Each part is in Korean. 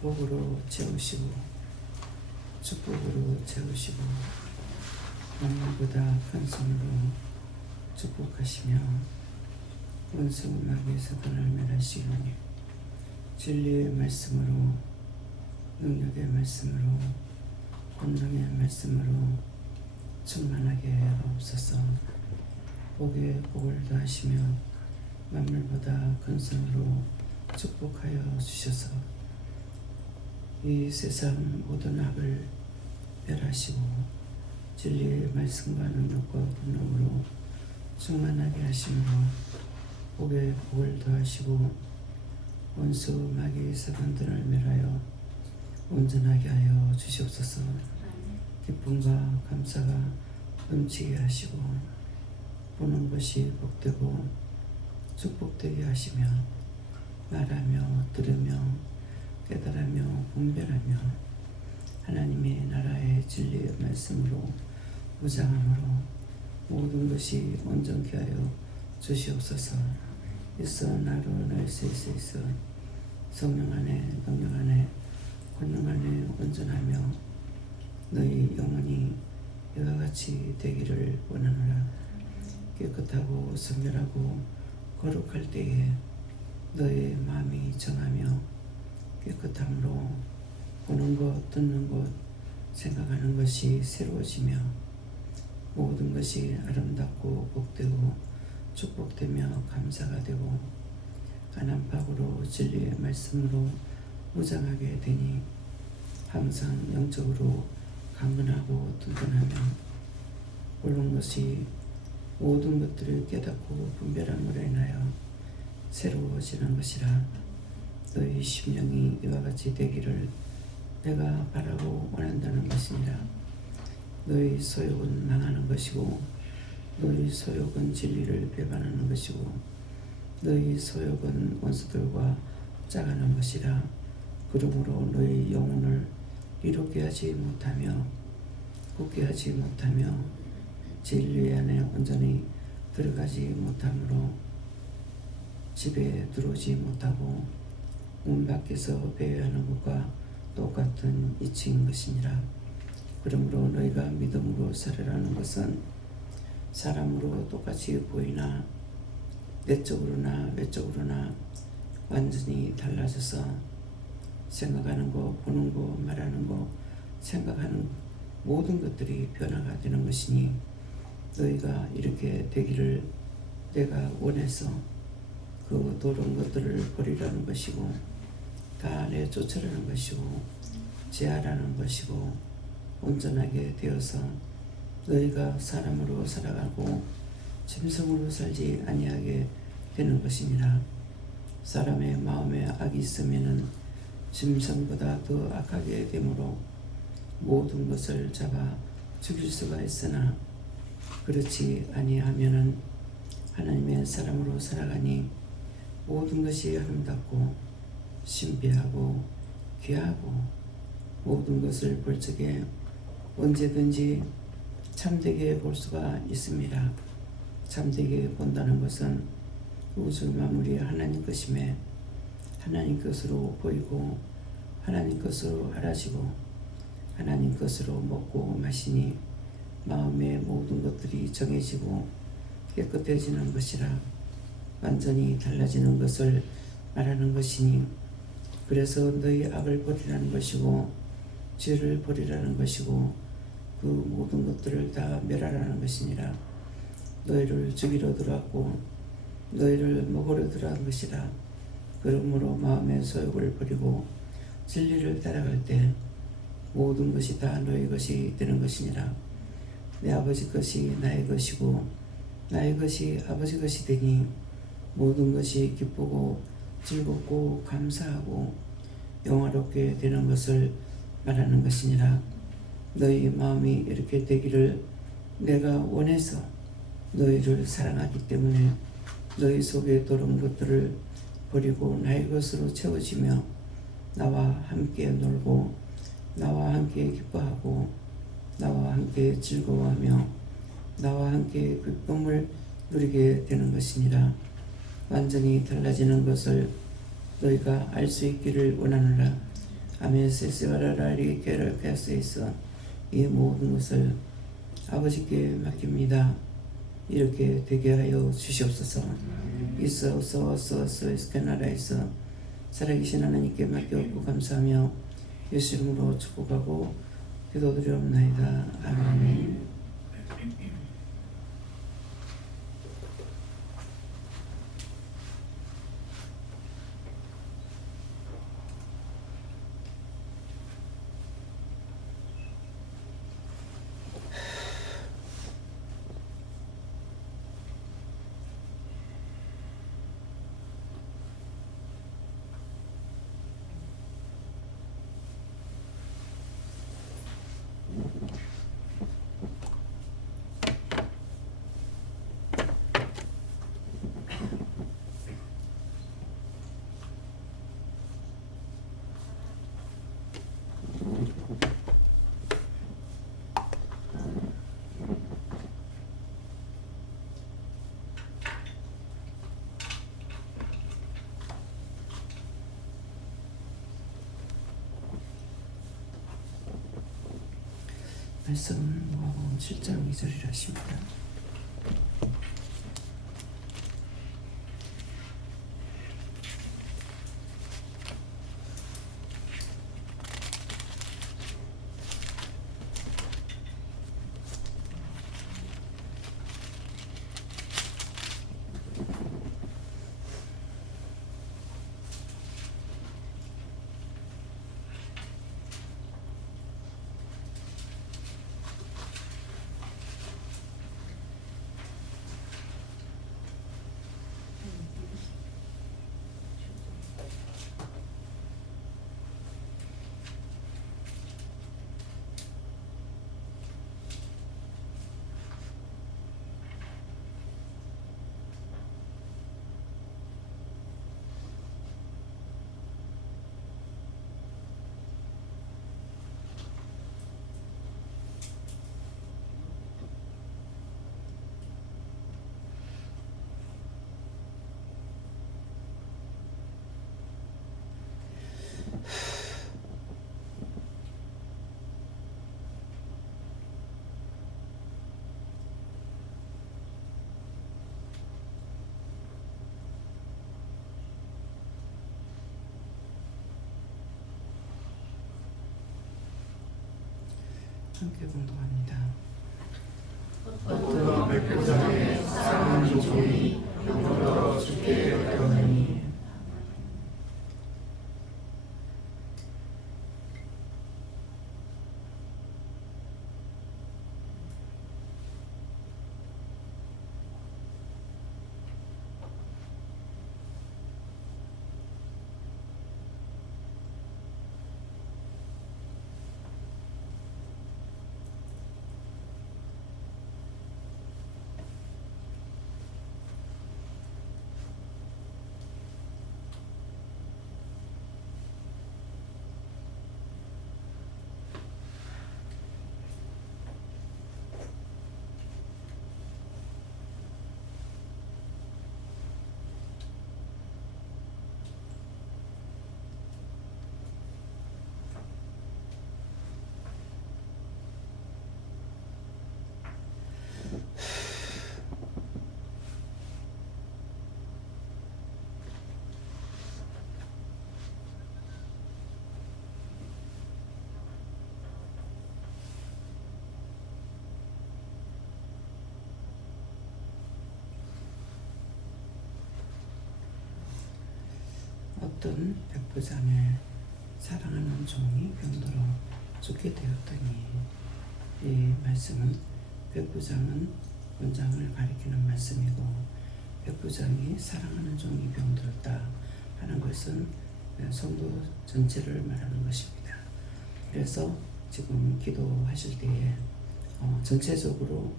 복으로 채우시고 축복으로 채우시고 만물보다 큰 손으로 축복하시며 원수 마귀의 사단을 멸하시고 진리의 말씀으로 능력의 말씀으로 권능의 말씀으로 충만하게 하옵소서. 복에 복을 더하시며 만물보다 큰 손으로 축복하여 주셔서 이 세상 모든 악을 멸하시고 진리의 말씀과 능력과 권능으로 충만하게 하심으로 복에 복을 더하시고 원수 마귀의 사단들을 멸하여 온전하게 하여 주시옵소서. 기쁨과 감사가 넘치게 하시고 보는 것이 복되고 축복되게 하시며 말하며 들으며 깨달으며 분별하며 하나님의 나라의 진리의 말씀으로 무장함으로 모든 것이 온전케 하여 주시옵소서. 있어 나로 날 수 있어 성령 안에 능력 안에 권능 안에 온전하며 너희 영혼이 이와 같이 되기를 원하노라. 깨끗하고 선별하고 거룩할 때에 너희 마음이 정하며 깨끗함으로 보는 것, 듣는 것, 생각하는 것이 새로워지며 모든 것이 아름답고 복되고 축복되며 감사가 되고 안안박으로 진리의 말씀으로 무장하게 되니 항상 영적으로 강건하고 든든하며 옳은 것이 모든 것들을 깨닫고 분별함으로 인하여 새로워지는 것이라. 너희 심령이 이와 같이 되기를 내가 바라고 원한다는 것이니라. 너희 소욕은 망하는 것이고 너희 소욕은 진리를 배반하는 것이고 너희 소욕은 원수들과 짜가는 것이라. 그러므로 너희 영혼을 이롭게 하지 못하며 굳게 하지 못하며 진리 안에 온전히 들어가지 못하므로 집에 들어오지 못하고 문 밖에서 배회하는 것과 똑같은 이치인 것이니라. 그러므로 너희가 믿음으로 살아라는 것은 사람으로 똑같이 보이나 내적으로나 외적으로나 완전히 달라져서 생각하는 거, 보는 거, 말하는 거, 생각하는 모든 것들이 변화가 되는 것이니 너희가 이렇게 되기를 내가 원해서 그 더러운 것들을 버리라는 것이고 다 내쫓으라는 것이고 제하라는 것이고 온전하게 되어서 너희가 사람으로 살아가고 짐승으로 살지 아니하게 되는 것이니라. 사람의 마음에 악이 있으면은 짐승보다 더 악하게 되므로 모든 것을 잡아 죽일 수가 있으나 그렇지 아니하면은 하나님의 사람으로 살아가니 모든 것이 아름답고 신비하고 귀하고 모든 것을 볼 적에 언제든지 참되게 볼 수가 있습니다. 참되게 본다는 것은 우주 만물이 하나님 것임에 하나님 것으로 보이고 하나님 것으로 알아지고 하나님 것으로 먹고 마시니 마음의 모든 것들이 정해지고 깨끗해지는 것이라. 완전히 달라지는 것을 말하는 것이니 그래서 너희 악을 버리라는 것이고 죄를 버리라는 것이고 그 모든 것들을 다 멸하라는 것이니라. 너희를 죽이러 들어왔고 너희를 먹으러 들어간 것이라. 그러므로 마음의 소욕을 버리고 진리를 따라갈 때 모든 것이 다 너희 것이 되는 것이니라. 내 아버지 것이 나의 것이고 나의 것이 아버지 것이 되니 모든 것이 기쁘고 즐겁고 감사하고 영화롭게 되는 것을 말하는 것이니라. 너희 마음이 이렇게 되기를 내가 원해서 너희를 사랑하기 때문에 너희 속에 더러운 것들을 버리고 나의 것으로 채워지며 나와 함께 놀고 나와 함께 기뻐하고 나와 함께 즐거워하며 나와 함께 기쁨을 누리게 되는 것이니라. 완전히 달라지는 것을 너희가 알 수 있기를 원하노라. 아메세스바라라리 게르케스에서 이 모든 것을 아버지께 맡깁니다. 이렇게 되게 하여 주시옵소서. 이스라엘서 스케나라에서 살아계신 하나님께 맡겨오고 감사하며 예수 이름으로 축복하고 기도드리옵나이다. 아멘. 말씀은 7장 2절이라 하십니다. 함께 공동합니다. 어떤 백부장의 사랑하는 종이 병들어 죽게 되었더니 어떤 백부장을 사랑하는 종이 병들어 죽게 되었더니 이 말씀은 백부장은 원장을 가리키는 말씀이고 백부장이 사랑하는 종이 병들었다 하는 것은 성도 전체를 말하는 것입니다. 그래서 지금 기도하실 때에 전체적으로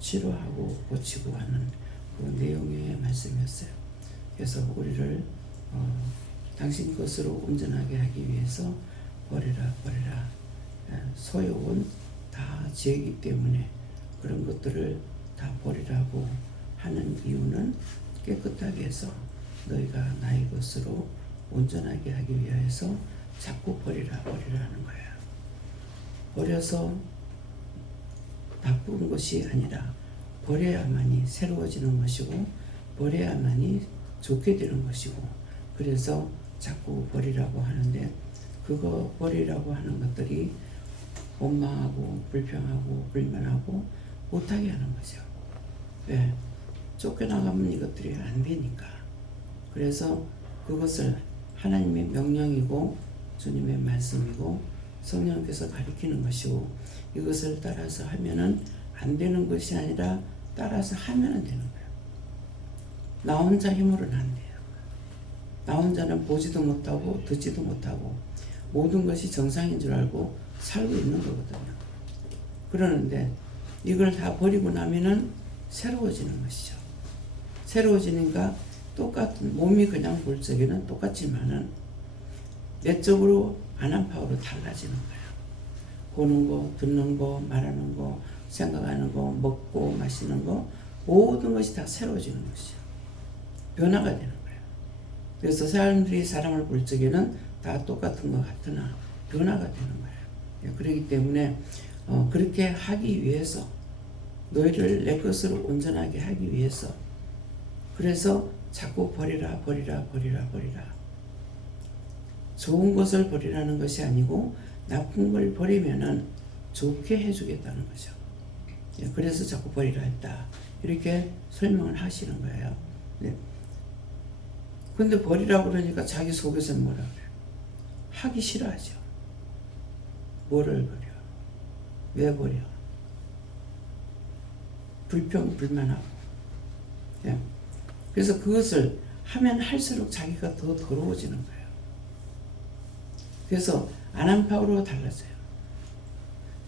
치료하고 고치고 하는 그런 내용의 말씀이었어요. 그래서 우리를 당신 것으로 온전하게 하기 위해서 버리라 소욕은 다 죄이기 때문에 그런 것들을 다 버리라고 하는 이유는 깨끗하게 해서 너희가 나의 것으로 온전하게 하기 위해서 자꾸 버리라 하는 거예요. 버려서 나쁜 것이 아니라 버려야만이 새로워지는 것이고 버려야만이 좋게 되는 것이고, 그래서 자꾸 버리라고 하는데, 그거 버리라고 하는 것들이 원망하고 불평하고 불만하고 못하게 하는 거죠. 왜? 쫓겨나가면 이것들이 안 되니까. 그래서 그것을 하나님의 명령이고 주님의 말씀이고 성령께서 가리키는 것이고, 이것을 따라서 하면은 안 되는 것이 아니라 따라서 하면은 되는 거예요. 나 혼자 힘으로는 안 돼요. 나 혼자는 보지도 못하고 듣지도 못하고 모든 것이 정상인 줄 알고 살고 있는 거거든요. 그러는데 이걸 다 버리고 나면은 새로워지는 것이죠. 새로워지니까 똑같은 몸이 그냥 볼 적에는 똑같지만은 내적으로 안한파워로 달라지는 거예요. 보는 거, 듣는 거, 말하는 거, 생각하는 거, 먹고 마시는 거, 모든 것이 다 새로워지는 것이죠. 변화가 되는 거예요. 그래서 사람들이 사람을 볼 적에는 다 똑같은 것 같으나 변화가 되는 거예요. 그렇기 때문에 그렇게 하기 위해서, 너희를 내 것으로 온전하게 하기 위해서, 그래서 자꾸 버리라. 좋은 것을 버리라는 것이 아니고 나쁜 걸 버리면은 좋게 해주겠다는 거죠. 그래서 자꾸 버리라 했다. 이렇게 설명을 하시는 거예요. 근데 버리라고 그러니까 자기 속에서 뭐라 그래요? 하기 싫어하죠. 뭐를 버려? 왜 버려? 불평불만하고. 그래서 그것을 하면 할수록 자기가 더 더러워지는 거예요. 그래서 안한파워로 달라져요.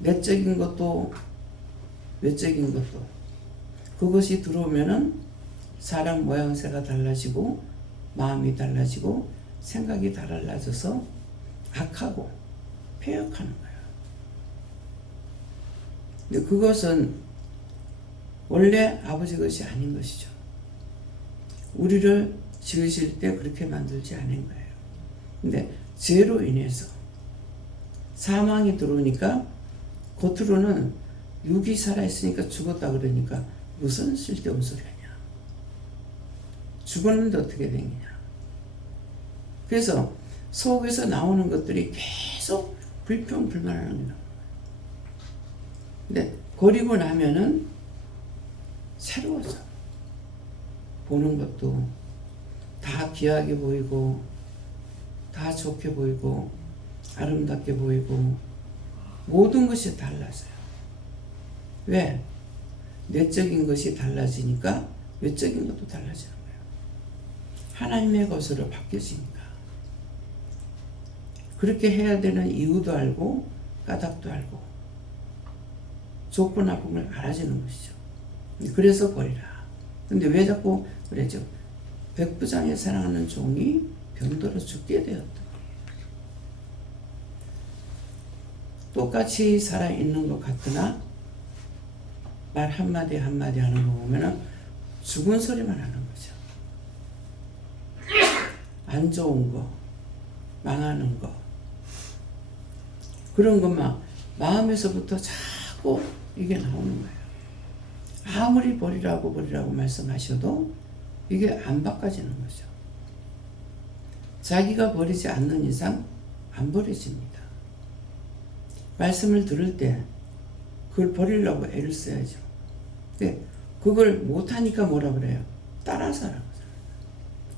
내적인 것도 외적인 것도. 그것이 들어오면은 사람 모양새가 달라지고 마음이 달라지고 생각이 달라져서 악하고 폐역하는 거예요. 근데 그것은 원래 아버지 것이 아닌 것이죠. 우리를 지으실 때 그렇게 만들지 않은 거예요. 근데 죄로 인해서 사망이 들어오니까 겉으로는 육이 살아있으니까 죽었다 그러니까 무슨 쓸데없는 소리 하냐. 죽었는데 어떻게 되느냐. 그래서 속에서 나오는 것들이 계속 불평불만하는 거예요. 근데 버리고 나면은 새로워져. 보는 것도 다 귀하게 보이고 다 좋게 보이고 아름답게 보이고 모든 것이 달라져요. 왜? 내적인 것이 달라지니까 외적인 것도 달라지는 거예요. 하나님의 것으로 바뀌어지니까. 그렇게 해야 되는 이유도 알고 까닭도 알고 좋고 나쁨을 알아주는 것이죠. 그래서 버리라. 근데 왜 자꾸 그랬죠? 백부장의 사랑하는 종이 병들어 죽게 되었다. 똑같이 살아있는 것 같으나 말 한마디 한마디 하는 거 보면은 죽은 소리만 하는 거죠. 안 좋은 거, 망하는 거, 그런 것만 마음에서부터 자꾸 이게 나오는 거예요. 아무리 버리라고 말씀하셔도 이게 안 바꿔지는 거죠. 자기가 버리지 않는 이상 안 버려집니다. 말씀을 들을 때 그걸 버리려고 애를 써야죠. 근데 그걸 못하니까 뭐라 그래요? 따라서 하라고.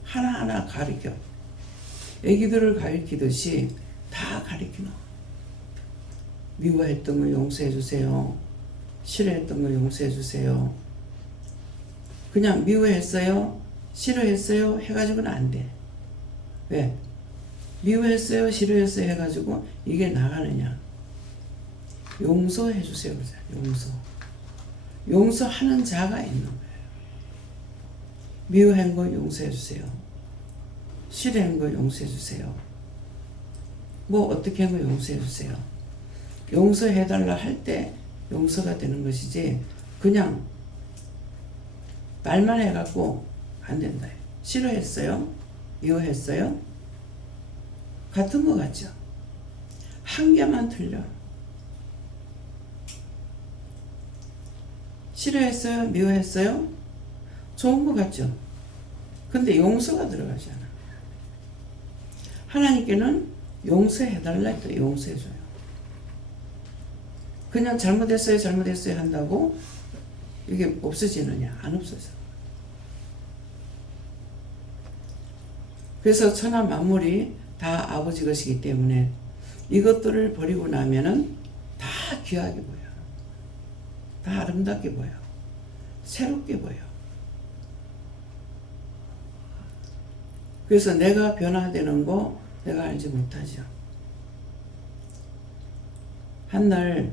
하나하나 가르쳐. 애기들을 가르치듯이 다 가르치노. 미워했던 거 용서해 주세요. 싫어했던 거 용서해 주세요. 그냥 미워했어요, 싫어했어요 해가지고는 안 돼. 왜? 미워했어요, 싫어했어요 해가지고 이게 나가느냐? 용서해 주세요. 용서하는 자가 있는 거예요. 미워한 거 용서해 주세요. 싫어한 거 용서해 주세요. 뭐 어떻게 한 거 용서해 주세요. 용서해달라 할 때 용서가 되는 것이지 그냥 말만 해갖고 안 된다. 싫어했어요? 미워했어요? 같은 거 같죠? 한 개만 틀려. 싫어했어요? 미워했어요? 좋은 것 같죠? 근데 용서가 들어가잖아. 하나님께는 용서해달라 했다. 용서해줘요. 그냥 잘못했어요 잘못했어요 한다고 이게 없어지느냐? 안 없어져. 그래서 천하 만물이 다 아버지 것이기 때문에 이것들을 버리고 나면은 다 귀하게 보여. 다 아름답게 보여. 새롭게 보여. 그래서 내가 변화되는 거 내가 알지 못하죠. 한날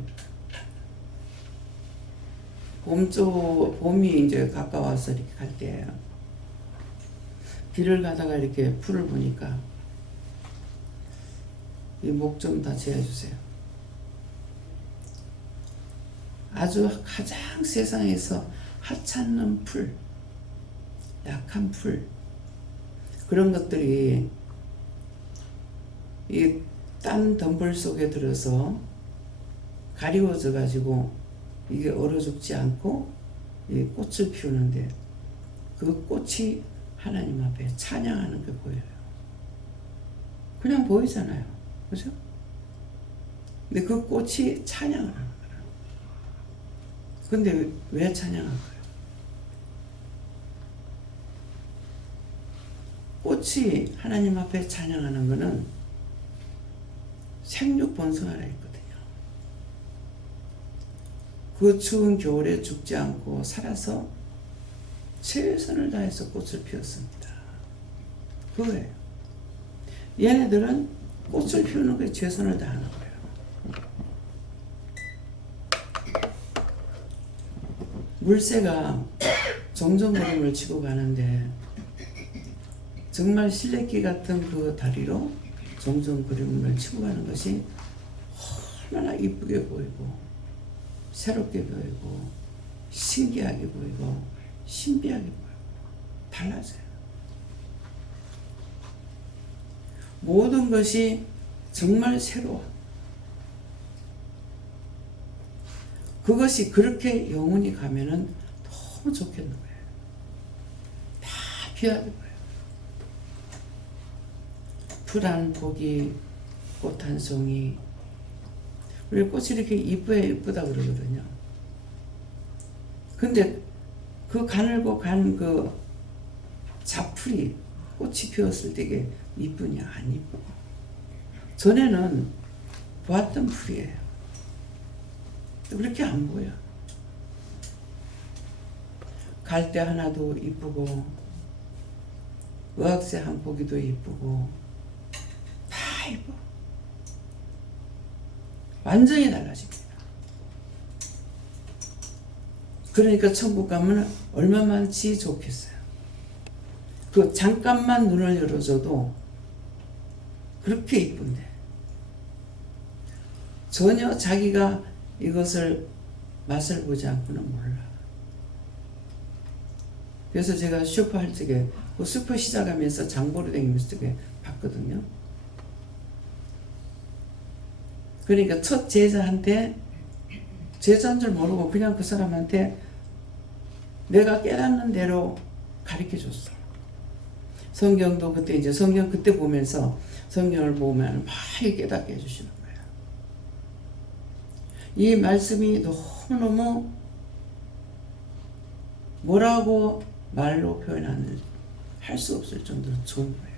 봄이 이제 가까워서 이렇게 갈 때예요. 길을 가다가 이렇게 풀을 보니까 이 목 좀 다 재어주세요. 아주 가장 세상에서 하찮는 풀, 약한 풀, 그런 것들이 이 딴 덤불 속에 들어서 가리워져 가지고 이게 얼어 죽지 않고 이 꽃을 피우는데 그 꽃이 하나님 앞에 찬양하는 게 보여요. 그냥 보이잖아요. 그죠? 근데 그 꽃이 찬양을 하는 거예요. 근데 왜 찬양한 거예요? 꽃이 하나님 앞에 찬양하는 거는 생육 번성하라 했거든요. 그 추운 겨울에 죽지 않고 살아서 최선을 다해서 꽃을 피웠습니다. 그거예요. 얘네들은 꽃을 피우는 게 최선을 다하는 거예요. 물새가 정전걸음을 치고 가는데 정말 실내기 같은 그 다리로 정전걸음을 치고 가는 것이 얼마나 이쁘게 보이고 새롭게 보이고 신기하게 보이고 신비하게 보이고 달라져요. 모든 것이 정말 새로워. 그것이 그렇게 영원히 가면은 너무 좋겠는 거예요. 다 귀하게 보여요. 풀 한 포기, 꽃 한 송이. 우리 꽃이 이렇게 이쁘다 그러거든요. 근데 그 가늘고 간 그 잡풀이 꽃이 피었을 때 이게 이쁘냐? 안 이쁘고. 전에는 보았던 풀이에요. 그렇게 안 보여. 갈대 하나도 이쁘고 의학새 한 포기도 이쁘고 다 이뻐. 완전히 달라집니다. 그러니까 천국 가면 얼마만치 좋겠어요. 그 잠깐만 눈을 열어줘도 그렇게 이쁜데 전혀 자기가 이것을 맛을 보지 않고는 몰라. 그래서 제가 슈퍼 할 적에 그 슈퍼 시작하면서 장보러 다니면서 되게 봤거든요. 그러니까 첫 제자한테 제자인 줄 모르고 그냥 그 사람한테 내가 깨닫는 대로 가르쳐 줬어. 성경도 그때 이제 성경 그때 보면서 성경을 보면 막 깨닫게 해주시는 거예요. 이 말씀이 너무너무 뭐라고 말로 표현하는 할 수 없을 정도로 좋은 거예요.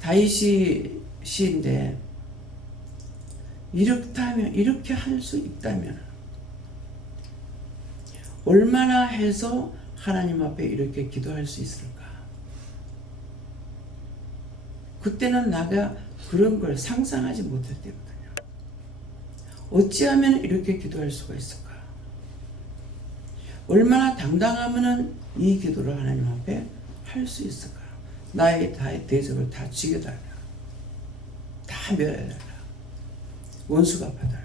다윗이 시인데 이렇다면 이렇게 할 수 있다면 얼마나 해서 하나님 앞에 이렇게 기도할 수 있을까? 그때는 나가 그런 걸 상상하지 못할 때거든요. 어찌하면 이렇게 기도할 수가 있을까? 얼마나 당당하면 이 기도를 하나님 앞에 할 수 있을까? 나의 대적을 다 죽여달라. 다 멸해달라. 원수 갚아달라.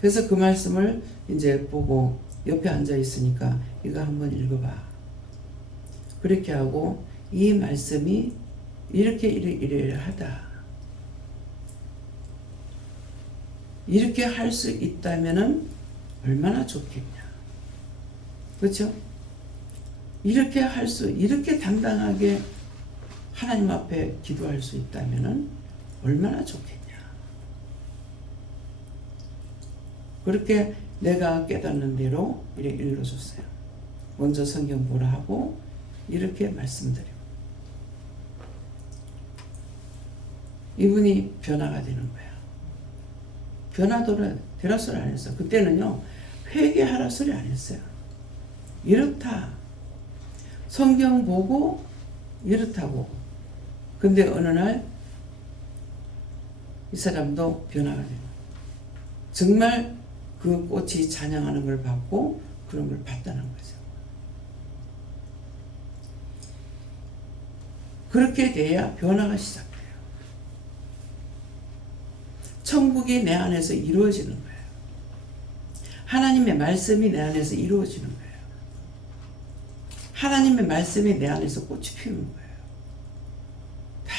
그래서 그 말씀을 이제 보고 옆에 앉아 있으니까 이거 한번 읽어봐. 그렇게 하고 이 말씀이 이렇게 이러이러하다. 이렇게 할 수 있다면은 얼마나 좋겠냐. 그렇죠? 이렇게 당당하게 하나님 앞에 기도할 수 있다면은 얼마나 좋겠냐. 그렇게 내가 깨닫는 대로 이렇게 읽어줬어요. 먼저 성경 보라 하고 이렇게 말씀드리고 이분이 변화가 되는 거야. 되라 소리 안 했어. 그때는요 회개하라 소리 안 했어요. 이렇다. 성경 보고 이렇다고. 근데 어느 날 이 사람도 변화가 돼요. 정말 그 꽃이 찬양하는 걸 받고 그런 걸 봤다는 거죠. 그렇게 돼야 변화가 시작돼요. 천국이 내 안에서 이루어지는 거예요. 하나님의 말씀이 내 안에서 이루어지는 거예요. 하나님의 말씀이 내 안에서 꽃이 피우는 거예요. 다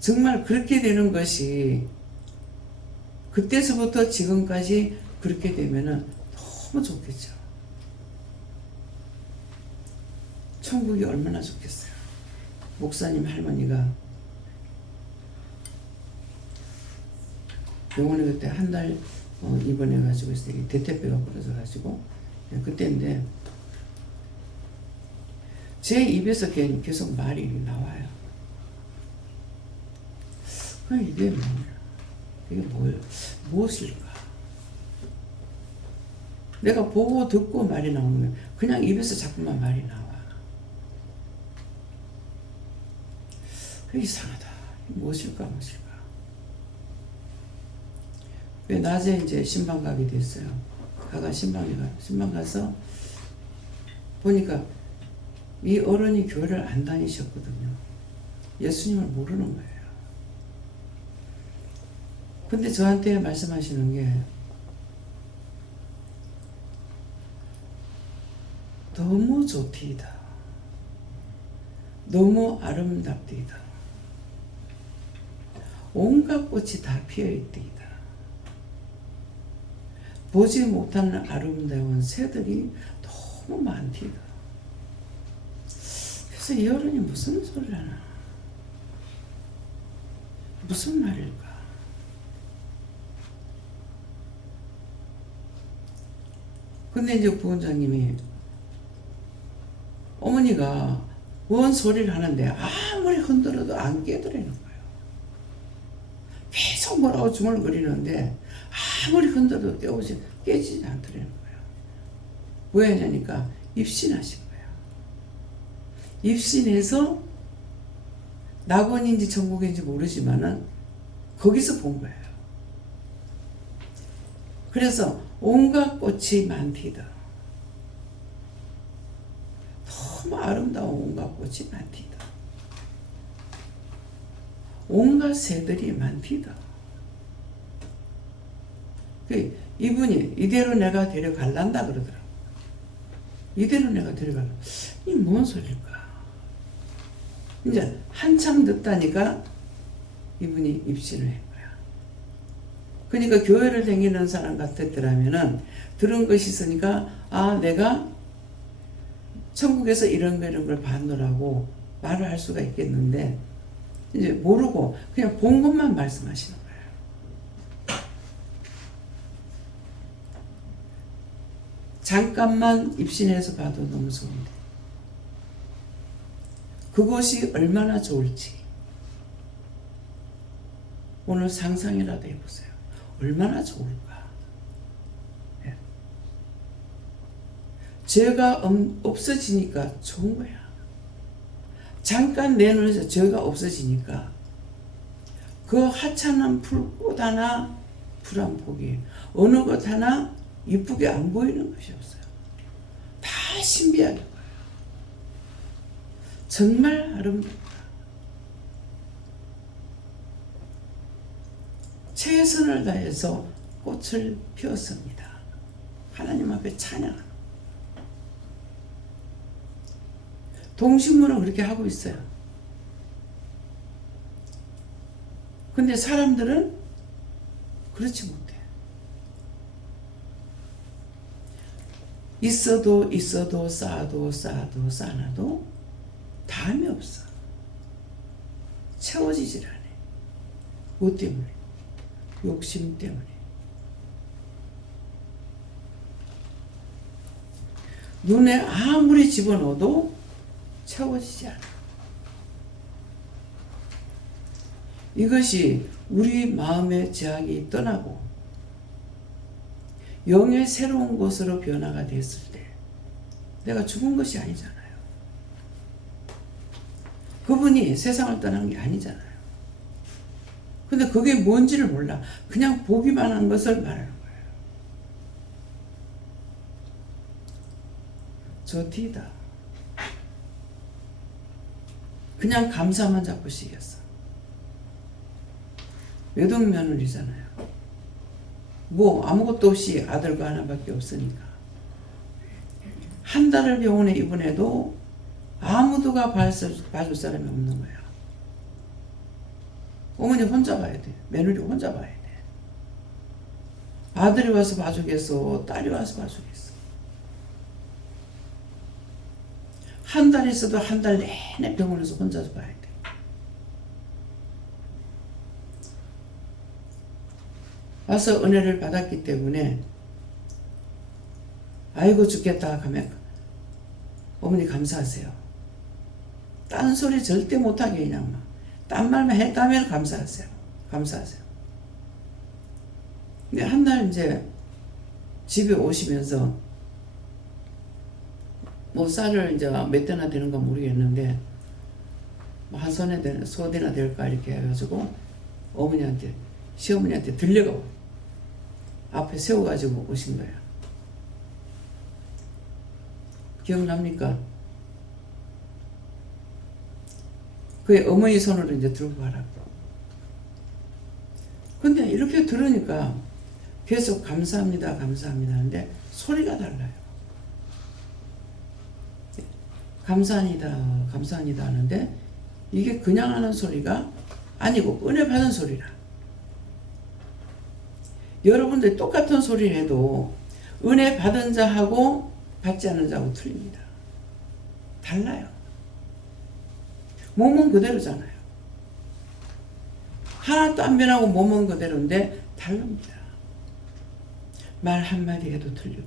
정말 그렇게 되는 것이 그때서부터 지금까지 그렇게 되면은 너무 좋겠죠. 천국이 얼마나 좋겠어요. 목사님 할머니가 병원에 그때 한 달 입원해가지고 있어요. 대퇴뼈가 부러져가지고 그때인데 제 입에서 계속 말이 나와요. 이게 뭐냐? 이게 무엇일까? 내가 보고 듣고 말이 나오는 거예요. 그냥 입에서 자꾸만 말이 나와. 이상하다. 무엇일까? 낮에 이제 신방 가게 됐어요. 신방 가서 보니까 이 어른이 교회를 안 다니셨거든요. 예수님을 모르는 거예요. 근데 저한테 말씀하시는 게 너무 좋디다. 너무 아름답디다. 온갖 꽃이 다 피어있디다. 보지 못하는 아름다운 새들이 너무 많디다. 그래서 이 어른이 무슨 소리를 하나? 무슨 말일까? 근데 이제 부원장님이 어머니가 뭔 소리를 하는데 아무리 흔들어도 안 깨더라는 거예요. 계속 뭐라고 주물거리는데 아무리 흔들어도 깨지지 않더라는 거예요. 왜 하냐니까 입신하신 거예요. 입신해서 낙원인지 천국인지 모르지만은 거기서 본 거예요. 그래서 온갖 꽃이 많디다. 너무 아름다운 온갖 꽃이 많디다. 온갖 새들이 많디다. 이분이 이대로 내가 데려갈란다 그러더라고. 이대로 내가 데려갈라. 이 뭔 소리일까? 이제 한참 듣다니까 이분이 입신을 한 거야. 그러니까 교회를 다니는 사람 같았더라면은 들은 것이 있으니까 내가 천국에서 이런 걸 받노라고 말을 할 수가 있겠는데 이제 모르고 그냥 본 것만 말씀하시는 거예요. 잠깐만 입신해서 봐도 너무 좋은데 그것이 얼마나 좋을지 오늘 상상이라도 해보세요. 얼마나 좋을까? 예. 죄가 없어지니까 좋은 거야. 잠깐 내 눈에서 죄가 없어지니까 그 하찮은 불꽃 하나 불 한 폭이 어느 것 하나 이쁘게 안 보이는 것이 없어요. 다 신비하게 보여요. 정말 아름답다. 최선을 다해서 꽃을 피웠습니다. 하나님 앞에 찬양하는. 동식물은 그렇게 하고 있어요. 근데 사람들은 그렇지 못해. 있어도 쌓아도 쌓아놔도 다음이 없어. 채워지질 않아. 뭐 때문에? 욕심 때문에. 눈에 아무리 집어넣어도 채워지지 않아. 이것이 우리 마음의 제약이 떠나고 영의 새로운 것으로 변화가 됐을 때 내가 죽은 것이 아니잖아요. 그분이 세상을 떠난 게 아니잖아요. 근데 그게 뭔지를 몰라. 그냥 보기만 한 것을 말하는 거예요. 저 뒤다. 그냥 감사만 자꾸 시켰어. 외동며느리잖아요. 뭐 아무것도 없이 아들과 하나밖에 없으니까. 한 달을 병원에 입원해도 아무도가 봐줄 사람이 없는 거야. 어머니 혼자 봐야 돼. 며느리 혼자 봐야 돼. 아들이 와서 봐주겠어. 딸이 와서 봐주겠어. 한 달 있어도 한 달 내내 병원에서 혼자서 봐야 돼. 와서 은혜를 받았기 때문에 아이고 죽겠다 하면 어머니 감사하세요. 딴 소리 절대 못하게 그냥 막 딴 말만 했다면 감사하세요. 감사하세요. 근데 한 날 이제 집에 오시면서 뭐 쌀을 이제 몇 대나 되는가 모르겠는데 한 소대나 될까 이렇게 해가지고 어머니한테 시어머니한테 들려가고 앞에 세워가지고 오신 거예요. 기억납니까? 그게 어머니 손으로 이제 들고 가라고. 근데 이렇게 들으니까 계속 감사합니다, 감사합니다 하는데 소리가 달라요. 감사합니다, 감사합니다 하는데 이게 그냥 하는 소리가 아니고 은혜 받은 소리라. 여러분들 똑같은 소리를 해도 은혜 받은 자하고 받지 않은 자하고 틀립니다. 달라요. 몸은 그대로잖아요. 하나도 안 변하고 몸은 그대로인데 다릅니다. 말 한마디 해도 틀리고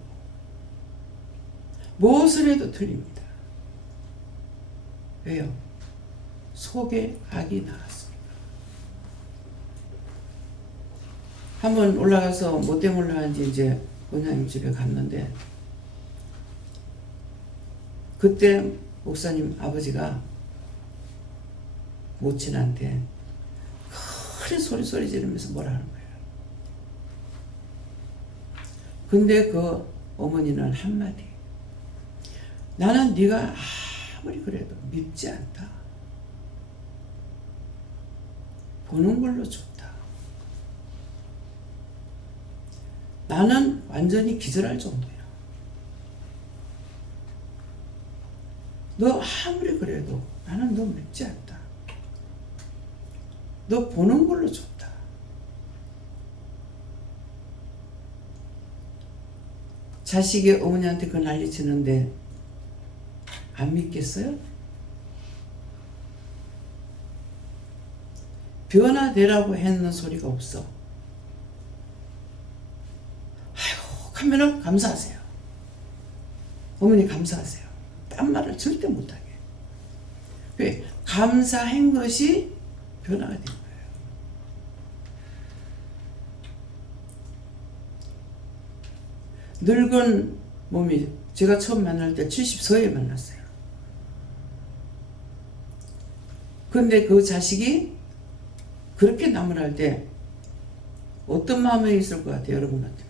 무엇을 해도 틀립니다. 왜요? 속에 악이 나왔습니다. 한번 올라가서 뭐 때문에 올라간지 이제 원장님 집에 갔는데 그때 목사님 아버지가 모친한테 큰 소리 지르면서 뭐라 하는 거예요. 근데 그 어머니는 한마디. 나는 네가 아무리 그래도 밉지 않다. 보는 걸로 좋다. 나는 완전히 기절할 정도야. 너 아무리 그래도 나는 너 밉지 않다. 너 보는 걸로 좋다. 자식이 어머니한테 그 난리 치는데 안 믿겠어요? 변화되라고 했는 소리가 없어. 아이고 하면은 감사하세요. 어머니 감사하세요. 딴 말을 절대 못하게. 왜? 감사한 것이 변화가 된 거예요. 늙은 몸이 제가 처음 만날 때 70서에 만났어요. 근데 그 자식이 그렇게 나무랄 때 어떤 마음에 있을 것 같아요? 여러분 같으면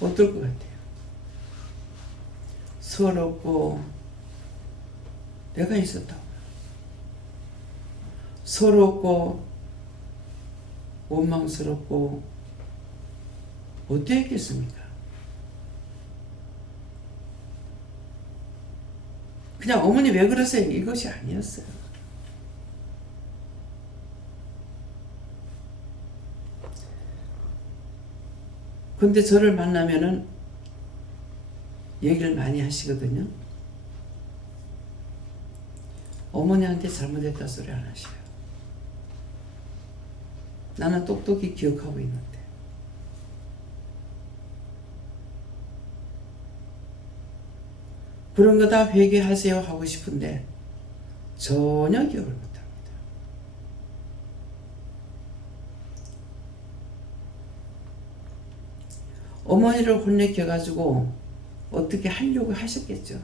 어떨 것 같아요? 서럽고 내가 있었다고 서럽고 원망스럽고 어땠겠습니까? 그냥 어머니 왜 그러세요? 이것이 아니었어요. 근데 저를 만나면은 얘기를 많이 하시거든요. 어머니한테 잘못했다 소리 안 하셔요. 나는 똑똑히 기억하고 있는데. 그런 거 다 회개하세요 하고 싶은데 전혀 기억을 못합니다. 어머니를 혼내켜가지고 어떻게 하려고 하셨겠죠.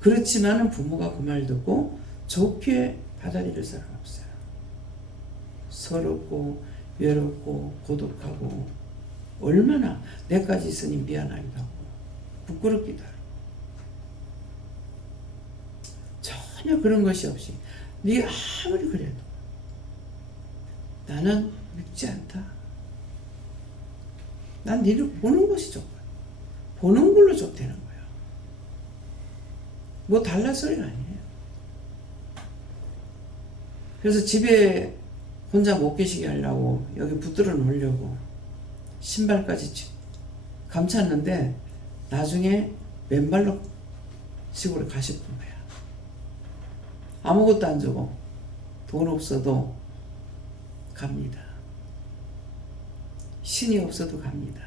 그렇지만은 부모가 그 말 듣고 좋게 받아들일 사람 없어요. 서럽고 외롭고 고독하고 얼마나 내까지 있으니 미안하기도 하고 부끄럽기도 하고 전혀 그런 것이 없이 네가 아무리 그래도 나는 믿지 않다. 난 니를 보는 것이 좋거든. 보는 걸로 좋다는 거야. 뭐 달라 소리가 아니에요. 그래서 집에 혼자 못 계시게 하려고 여기 붙들어 놓으려고 신발까지 감쌌는데 나중에 맨발로 시골에 가셨던 거야. 아무것도 안 주고 돈 없어도 갑니다. 신이 없어도 갑니다.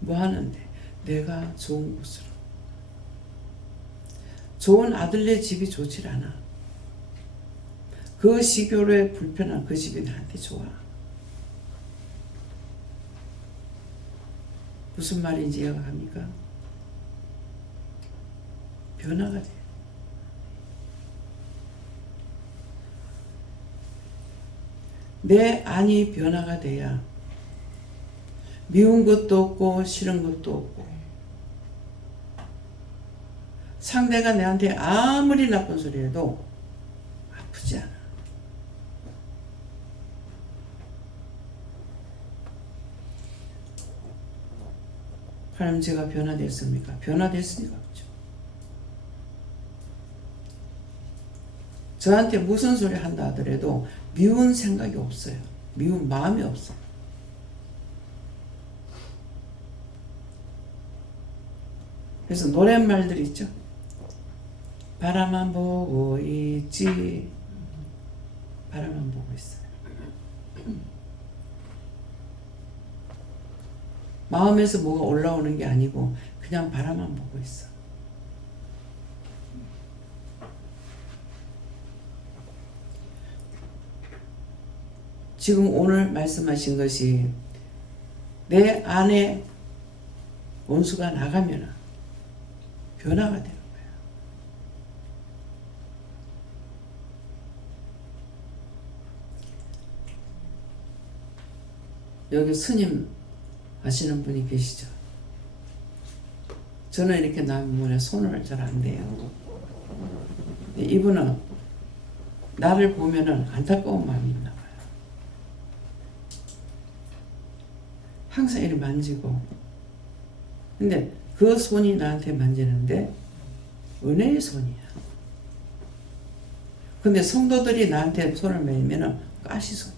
뭐 하는데? 내가 좋은 곳으로. 좋은 아들네 집이 좋질 않아. 그 시골에 불편한 그 집이 나한테 좋아. 무슨 말인지 이해가 갑니까? 변화가 돼. 내 안이 변화가 돼야 미운 것도 없고 싫은 것도 없고 상대가 내한테 아무리 나쁜 소리 해도 아프지 않아. 하나님 제가 변화됐습니까? 변화됐을 리가 없죠. 저한테 무슨 소리 한다 하더라도 미운 생각이 없어요. 미운 마음이 없어요. 그래서 노랫말들 있죠. 바라만 보고 있지. 바라만 보고 있어요. 마음에서 뭐가 올라오는 게 아니고 그냥 바라만 보고 있어. 지금 오늘 말씀하신 것이 내 안에 원수가 나가면 변화가 되는 거예요. 여기 스님 아시는 분이 계시죠? 저는 이렇게 나면 손을 잘 안 대요. 이분은 나를 보면은 안타까운 마음이 있나 봐요. 항상 이렇게 만지고. 근데 그 손이 나한테 만지는데 은혜의 손이야. 근데 성도들이 나한테 손을 매면은 가시손이야.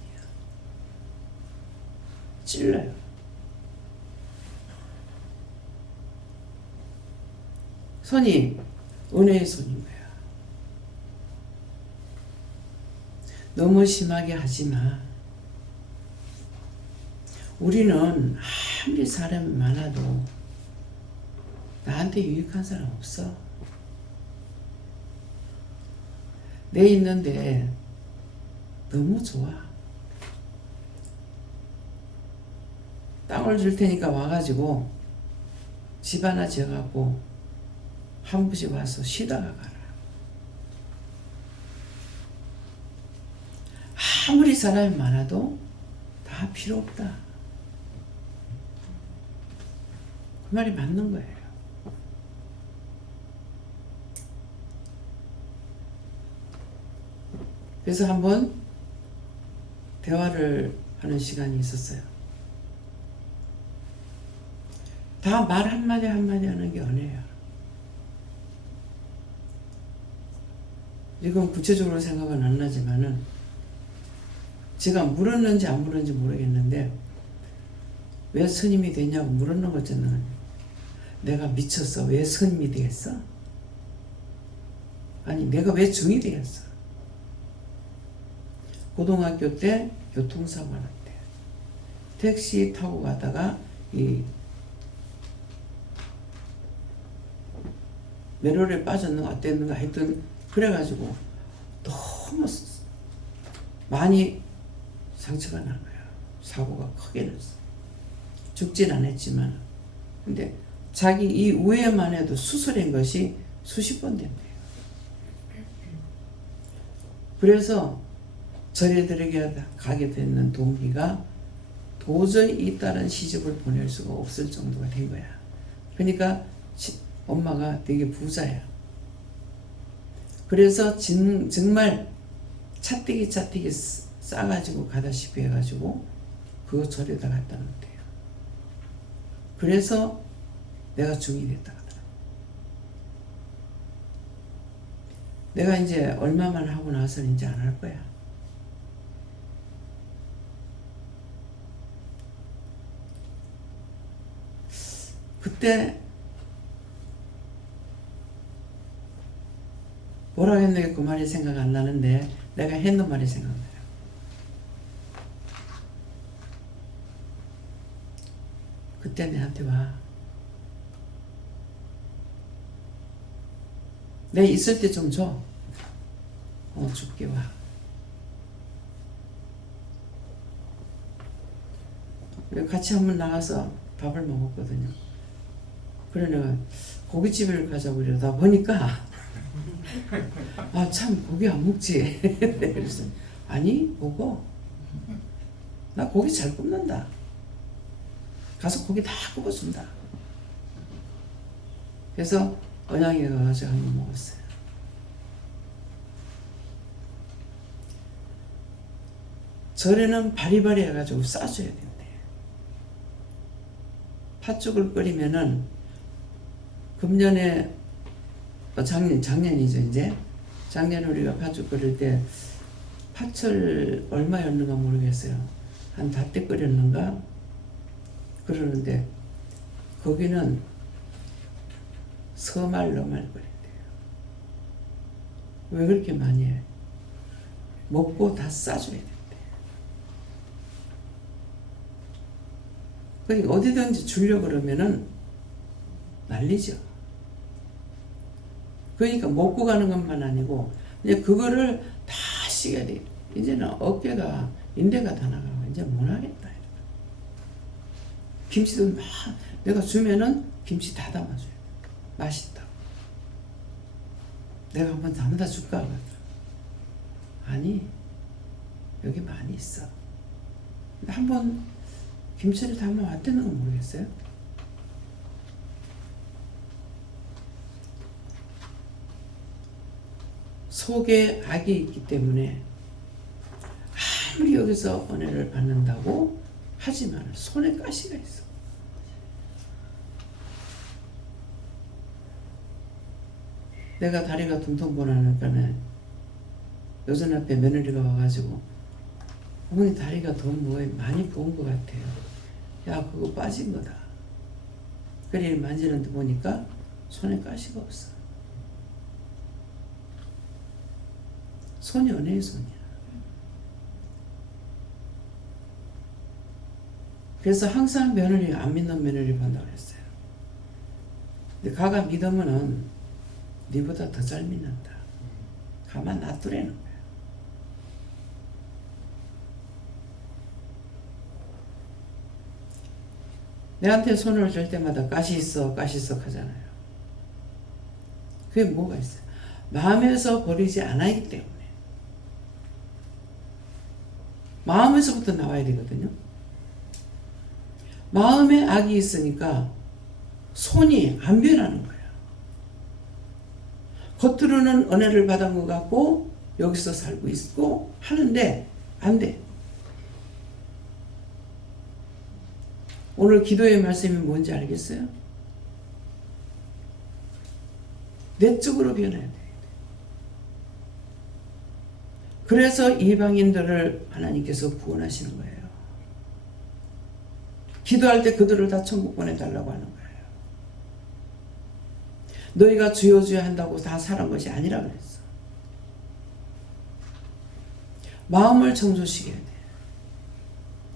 찔러요. 손이 은혜의 손인 거야. 너무 심하게 하지 마. 우리는 아무리 사람이 많아도 나한테 유익한 사람 없어. 내 있는데 너무 좋아. 땅을 줄 테니까 와가지고 집 하나 지어갖고 한 번씩 와서 쉬다가 가라. 아무리 사람이 많아도 다 필요 없다. 그 말이 맞는 거예요. 그래서 한번 대화를 하는 시간이 있었어요. 다 말 한마디 한마디 하는 게 은혜예요. 이건 구체적으로 생각은 안 나지만은 제가 물었는지 안 물었는지 모르겠는데 왜 스님이 되냐고 물었는 거잖아요. 내가 미쳤어. 왜 스님이 되겠어? 아니 내가 왜 중이 되겠어? 고등학교 때 교통사고 났대. 택시 타고 가다가 이 매로에 빠졌는가 어땠는가 하여튼 그래가지고 너무 많이 상처가 난 거야. 사고가 크게 났어. 죽진 않았지만 근데 자기 이 우애만 해도 수술한 것이 수십 번 된대요. 그래서 절에들에게 가게 되는 동기가 도저히 이 딸은 시집을 보낼 수가 없을 정도가 된 거야. 그러니까 엄마가 되게 부자야. 그래서 정말 차떼기 싸가지고 가다시피 해가지고 그 절에다 갖다 놓대요. 그래서 내가 중이 됐다 하더라. 내가 이제 얼마만 하고 나서는 이제 안 할 거야. 그때 뭐라고 했는데 그 말이 생각 안 나는데 내가 했는 말이 생각나요. 그때 내한테 와. 내 있을 때 좀 줘. 줄게 와. 같이 한번 나가서 밥을 먹었거든요. 그래 내가 고깃집을 가자고 이러다 보니까 아 참 고기 안 먹지. 그래서 아니 먹어. 나 고기 잘 굽는다. 가서 고기 다 굽어준다. 그래서 언양에 가서 한번 먹었어요. 절에는 바리바리 해가지고 싸줘야 된대. 팥죽을 끓이면은 금년에 작년이죠 이제. 작년에 우리가 팥죽 끓일 때 팥을 얼마였는가 모르겠어요. 한 닷대 끓였는가 그러는데 거기는 서말너말 끓였대요. 왜 그렇게 많이 해? 먹고 다 싸줘야 된대. 그러니까 어디든지 주려고 그러면은 난리죠. 그러니까 먹고 가는 것만 아니고 이제 그거를 다 씌게 돼. 이제는 어깨가 인대가 다 나가고 이제 못 하겠다. 김치도 막 내가 주면은 김치 다 담아줘요. 맛있다고. 내가 한번 담아다 줄까? 그러더라. 아니 여기 많이 있어. 한번 김치를 담아 왔다는 건 모르겠어요. 속에 악이 있기 때문에 아무리 여기서 은혜를 받는다고 하지만 손에 가시가 있어. 내가 다리가 둥둥번하니까는 여전 앞에 며느리가 와가지고 어머니 다리가 더 많이 부은 것 같아요. 야 그거 빠진 거다. 그래 만지는데 보니까 손에 가시가 없어. 손이 은혜의 손이야. 그래서 항상 며느리 안 믿는 며느리 본다고 그랬어요. 근데 가가 믿으면은 니보다 더 잘 믿는다. 가만 놔두라는 거야. 내한테 손을 들 때마다 가시 있어 하잖아요. 그게 뭐가 있어요? 마음에서 버리지 않았기 때문에. 마음에서부터 나와야 되거든요. 마음에 악이 있으니까 손이 안 변하는 거예요. 겉으로는 은혜를 받은 것 같고 여기서 살고 있고 하는데 안 돼. 오늘 기도의 말씀이 뭔지 알겠어요? 내적으로 변해야 돼. 그래서 이방인들을 하나님께서 구원하시는 거예요. 기도할 때 그들을 다 천국 보내달라고 하는 거예요. 너희가 주여 주여 한다고 다 살은 것이 아니라 그랬어. 마음을 청소시켜야 돼.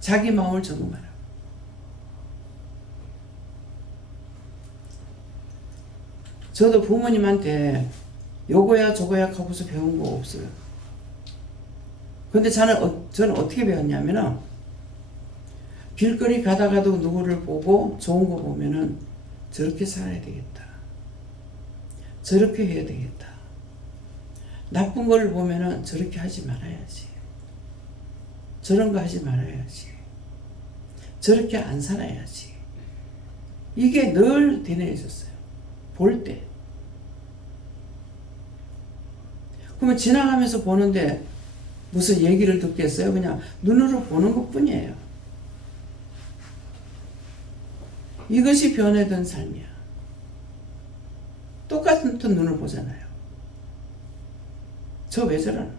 자기 마음을 점검하라. 저도 부모님한테 요거야 저거야 하고서 배운 거 없어요. 근데 저는 어떻게 배웠냐면은 길거리 가다가도 누구를 보고 좋은 거 보면은 저렇게 살아야 되겠다. 저렇게 해야 되겠다. 나쁜 걸 보면은 저렇게 하지 말아야지. 저런 거 하지 말아야지. 저렇게 안 살아야지. 이게 늘 되뇌어졌어요. 볼 때. 그러면 지나가면서 보는데 무슨 얘기를 듣겠어요? 그냥 눈으로 보는 것 뿐이에요. 이것이 변해든 삶이야. 똑같은 눈을 보잖아요. 저 왜 저러나?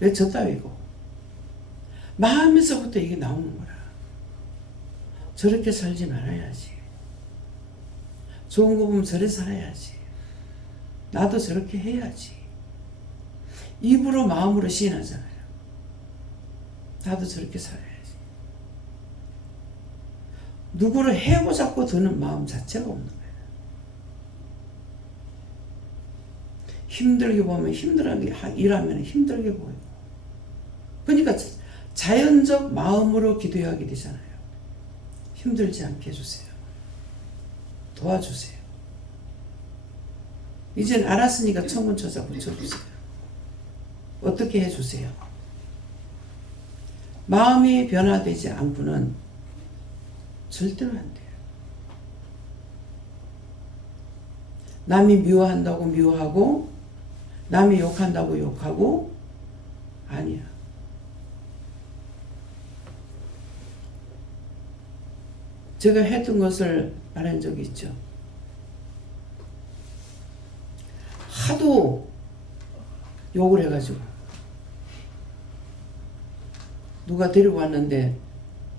왜 저 따위고? 마음에서부터 이게 나오는 거라. 저렇게 살지 말아야지. 좋은 거 보면 저래 살아야지. 나도 저렇게 해야지. 입으로 마음으로 시인하잖아요. 나도 저렇게 살아야지. 누구를 해보자고 드는 마음 자체가 없는 거예요. 힘들게 보면 힘들게 일하면 힘들게 보이고. 그러니까 자연적 마음으로 기도하게 되잖아요. 힘들지 않게 해주세요. 도와주세요. 이젠 알았으니까 천문초자 붙여주세요. 어떻게 해주세요? 마음이 변화되지 않고는 절대로 안 돼요. 남이 미워한다고 미워하고 남이 욕한다고 욕하고 아니야. 제가 했던 것을 말한 적이 있죠. 하도 욕을 해가지고 누가 데리고 왔는데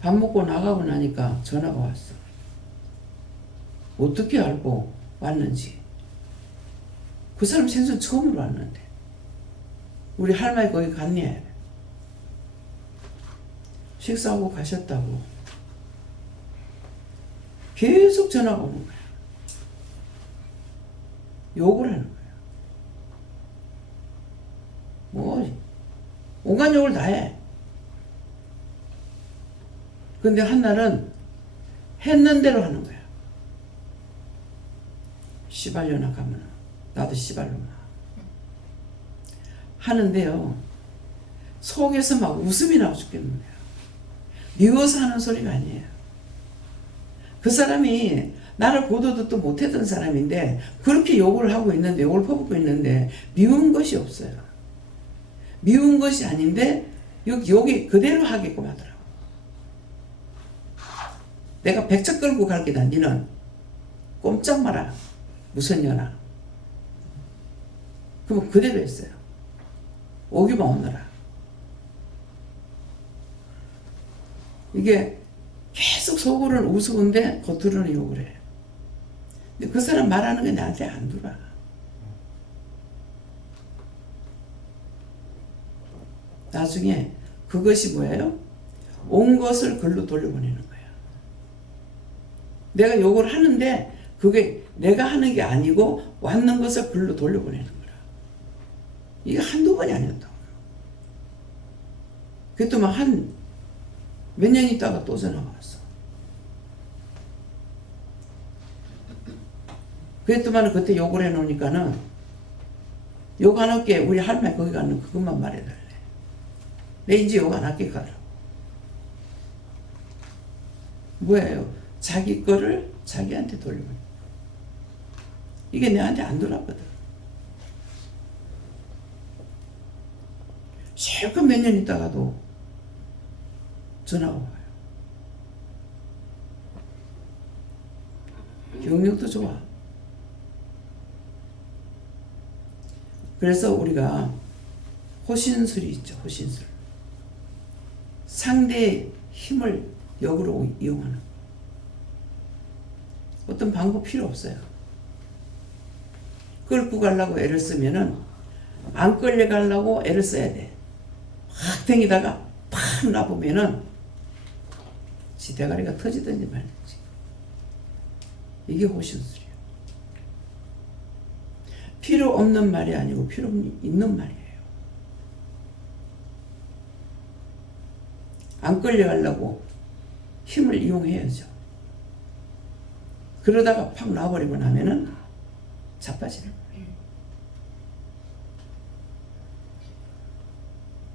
밥 먹고 나가고 나니까 전화가 왔어. 어떻게 알고 왔는지. 그 사람 생전 처음으로 왔는데 우리 할머니 거기 갔니? 식사하고 가셨다고 계속 전화가 오는 거야. 욕을 하는 거야. 뭐 온갖 욕을 다 해. 근데 한날은 했는 대로 하는 거야. 씨발려나 가면 나도 씨발로나 하는데요. 속에서 막 웃음이 나와 죽겠는 거야. 미워서 하는 소리가 아니에요. 그 사람이 나를 보도 듣도 못했던 사람인데 그렇게 욕을 하고 있는데 욕을 퍼붓고 있는데 미운 것이 없어요. 미운 것이 아닌데 욕이 그대로 하게끔 하더라고. 내가 백척 끌고 갈 게다. 니는 꼼짝 마라. 무슨 년아. 그러면 그대로 했어요. 오기만 오너라. 이게 계속 속으로는 우스운데 겉으로는 욕을 해. 근데 그 사람 말하는 게 나한테 안 들어와. 나중에 그것이 뭐예요? 온 것을 글로 돌려보내는 거야. 내가 욕을 하는데 그게 내가 하는 게 아니고 왔는 것을 글로 돌려보내는 거라. 이게 한두 번이 아니었다고. 그랬더만 한 몇 년 있다가 또 전화가 왔어. 그랬더만 그때 욕을 해놓으니까는 욕 안 할게. 우리 할머니 거기 가는 그것만 말해달래. 내 이제 욕 안 할게 가라. 뭐예요? 자기 거를 자기한테 돌려버려. 이게 내한테 안 돌아거든. 실컷 몇 년 있다가도 전화가 와요. 경력도 좋아. 그래서 우리가 호신술이 있죠. 호신술. 상대의 힘을 역으로 이용하는 어떤 방법 필요 없어요. 끌고 가려고 애를 쓰면은 안 끌려가려고 애를 써야 돼. 확 댕기다가 팍 놔보면은 지 대가리가 터지든지 말든지. 이게 호신술이에요. 필요 없는 말이 아니고 필요 있는 말이에요. 안 끌려가려고 힘을 이용해야죠. 그러다가 팍 놔버리고 나면은 자빠지는 거예요.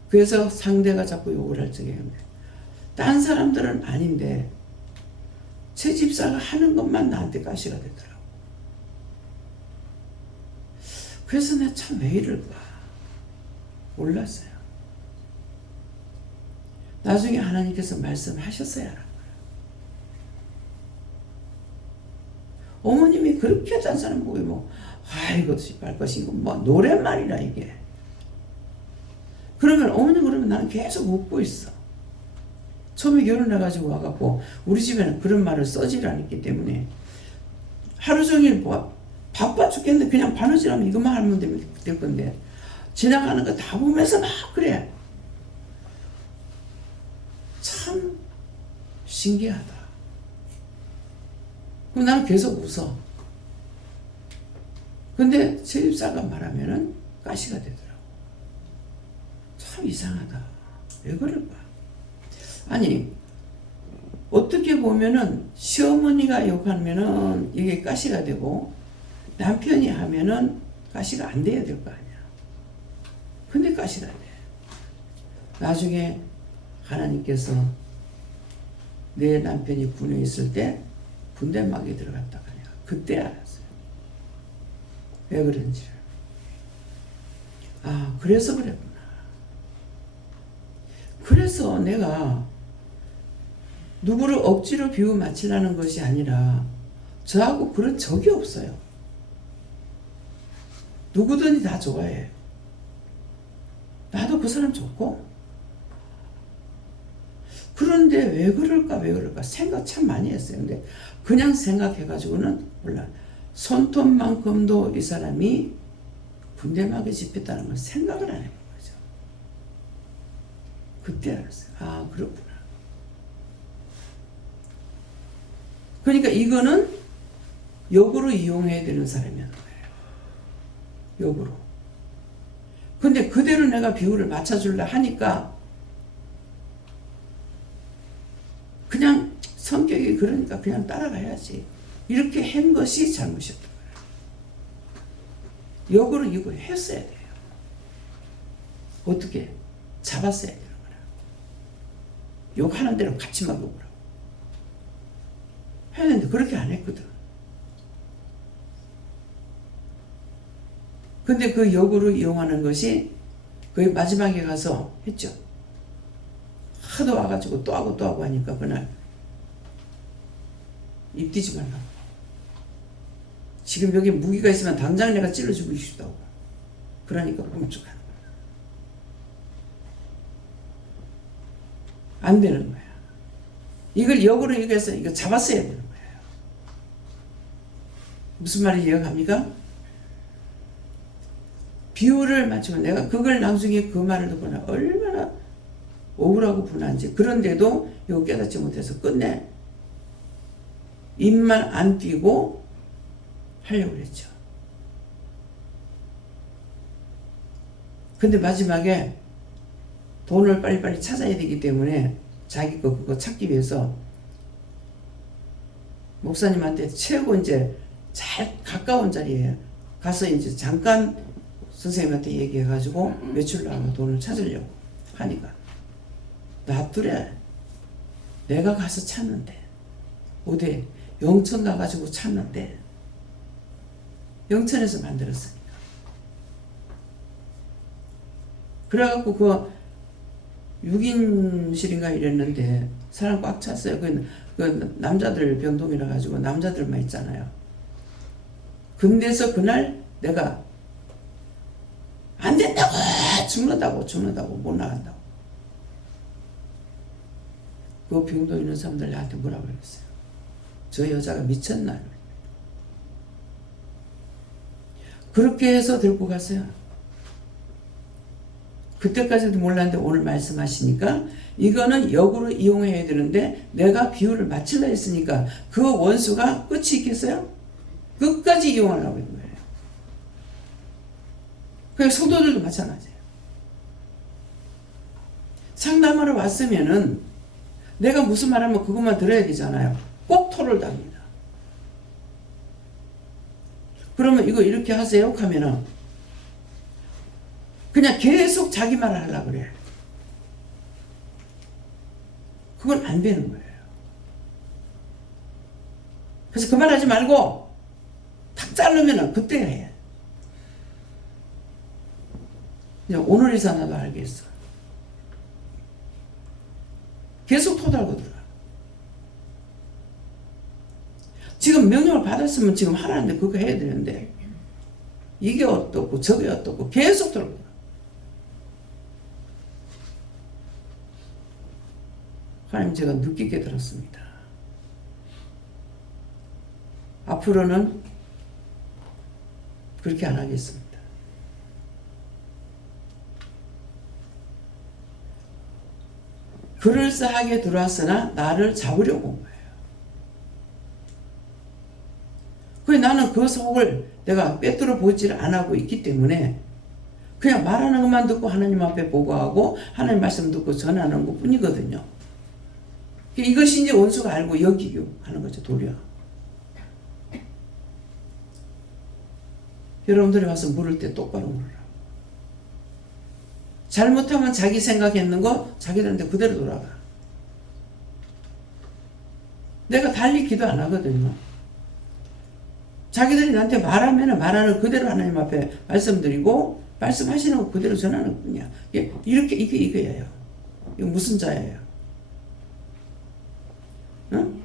그래서 상대가 자꾸 욕을 할 적에 딴 사람들은 아닌데 제 집사가 하는 것만 나한테 가시가 되더라고. 그래서 내가 참 왜 이럴까 몰랐어요. 나중에 하나님께서 말씀하셨어야 하는 거예요. 어머님이 그렇게 딴 사람 보고 뭐 아이고 씨발 것이고 뭐 노랫말이라 이게. 그러면 어머님 그러면 나는 계속 웃고 있어. 처음에 결혼해가지고 와갖고 우리 집에는 그런 말을 써질 않았기 때문에 하루 종일 뭐 바빠 죽겠는데 그냥 바느질하면 이것만 하면 될 건데 지나가는 거 다 보면서 막 그래. 참 신기하다. 그럼 나는 계속 웃어. 근데 제 집사가 말하면은 가시가 되더라고. 참 이상하다. 왜 그럴까? 아니 어떻게 보면은 시어머니가 욕하면은 이게 가시가 되고 남편이 하면은 가시가 안 돼야 될 거 아니야. 근데 가시가 돼. 나중에 하나님께서 내 남편이 군에 있을 때 군대막에 들어갔다 가냐. 그때 알았어요. 왜 그런지를. 아, 그래서 그랬구나. 그래서 내가 누구를 억지로 비유 맞추라는 것이 아니라 저하고 그런 적이 없어요. 누구든지 다 좋아해요. 나도 그 사람 좋고. 그런데 왜 그럴까 생각 참 많이 했어요. 근데 그냥 생각해가지고는 몰라. 손톱만큼도 이 사람이 군대막에 집혔다는 걸 생각을 안 해본 거죠. 그때 알았어요. 아, 그렇구나. 그러니까 이거는 역으로 이용해야 되는 사람이었던 거예요. 역으로. 근데 그대로 내가 비율을 맞춰주려 하니까 그냥 성격이 그러니까 그냥 따라가야지. 이렇게 한 것이 잘못이었던 거예요. 역으로 이거 했어야 돼요. 어떻게? 잡았어야 되는 거라. 욕하는 대로 같이 막 욕을 하고. 해야 되는데 그렇게 안 했거든. 근데 그 역으로 이용하는 것이 거의 마지막에 가서 했죠. 하도 와가지고 또 하고 하니까 그날 입 띄지 말라고. 지금 여기 무기가 있으면 당장 내가 찔러주고 싶다고. 그러니까 끔찍하는 거야. 안 되는 거야. 이걸 역으로 이겨서 이거 잡았어야 되는 거예요. 무슨 말인지 이해갑니까? 비유를 맞추면 내가 그걸 나중에 그 말을 듣거나 얼마나 억울하고 분한지. 그런데도 이거 깨닫지 못해서 끝내 입만 안 띄고 하려고 그랬죠. 근데 마지막에 돈을 빨리빨리 찾아야 되기 때문에 자기 거 그거 찾기 위해서 목사님한테 최고 이제 잘 가까운 자리에 가서 이제 잠깐 선생님한테 얘기해가지고 외출 나가면 돈을 찾으려고 하니까 놔두래. 내가 가서 찾는데 어디 영천 가가지고 찾는데 영천에서 만들었으니까. 그래갖고 그 6인실인가 이랬는데 사람 꽉 찼어요. 그 남자들 병동이라 가지고 남자들만 있잖아요. 근데서 그날 내가 된다고, 죽는다고 못 나간다고. 그 병도 있는 사람들 나한테 뭐라고 그랬어요? 저 여자가 미쳤나? 그렇게 해서 들고 갔어요. 그때까지도 몰랐는데 오늘 말씀하시니까 이거는 역으로 이용해야 되는데 내가 비유를 맞추려 했으니까 그 원수가 끝이 있겠어요? 끝까지 이용하려고 했는 거예요. 그게 성도들도 마찬가지예요. 상담하러 왔으면은 내가 무슨 말하면 그것만 들어야 되잖아요. 꼭 토를 답니다. 그러면 이거 이렇게 하세요 하면은 그냥 계속 자기 말을 하려고 그래. 그건 안 되는 거예요. 그래서 그 말 하지 말고 탁 자르면은 그때 해. 오늘에서 나도 알겠어. 계속 토달고 들어. 지금 명령을 받았으면 지금 하라는데 그거 해야 되는데 이게 어떻고 저게 어떻고 계속 들고. 하나님 제가 느끼게 들었습니다. 앞으로는 그렇게 안 하겠습니다. 그럴싸하게 들어왔으나 나를 잡으려고 온 거예요. 그래 나는 그 속을 내가 빼뚫어 보지를 안 하고 있기 때문에 그냥 말하는 것만 듣고 하나님 앞에 보고하고 하나님 말씀 듣고 전하는 것 뿐이거든요. 이것이 이제 원수가 알고 여기고 하는 거죠. 도리어. 여러분들이 와서 물을 때 똑바로 물으라. 잘못하면 자기 생각했는 거 자기들한테 그대로 돌아가. 내가 달리 기도 안 하거든요. 자기들이 나한테 말하면 말하는 그대로 하나님 앞에 말씀드리고 말씀하시는 거 그대로 전하는 뿐이야. 이렇게 이거예요. 이거 무슨 자예요? 응?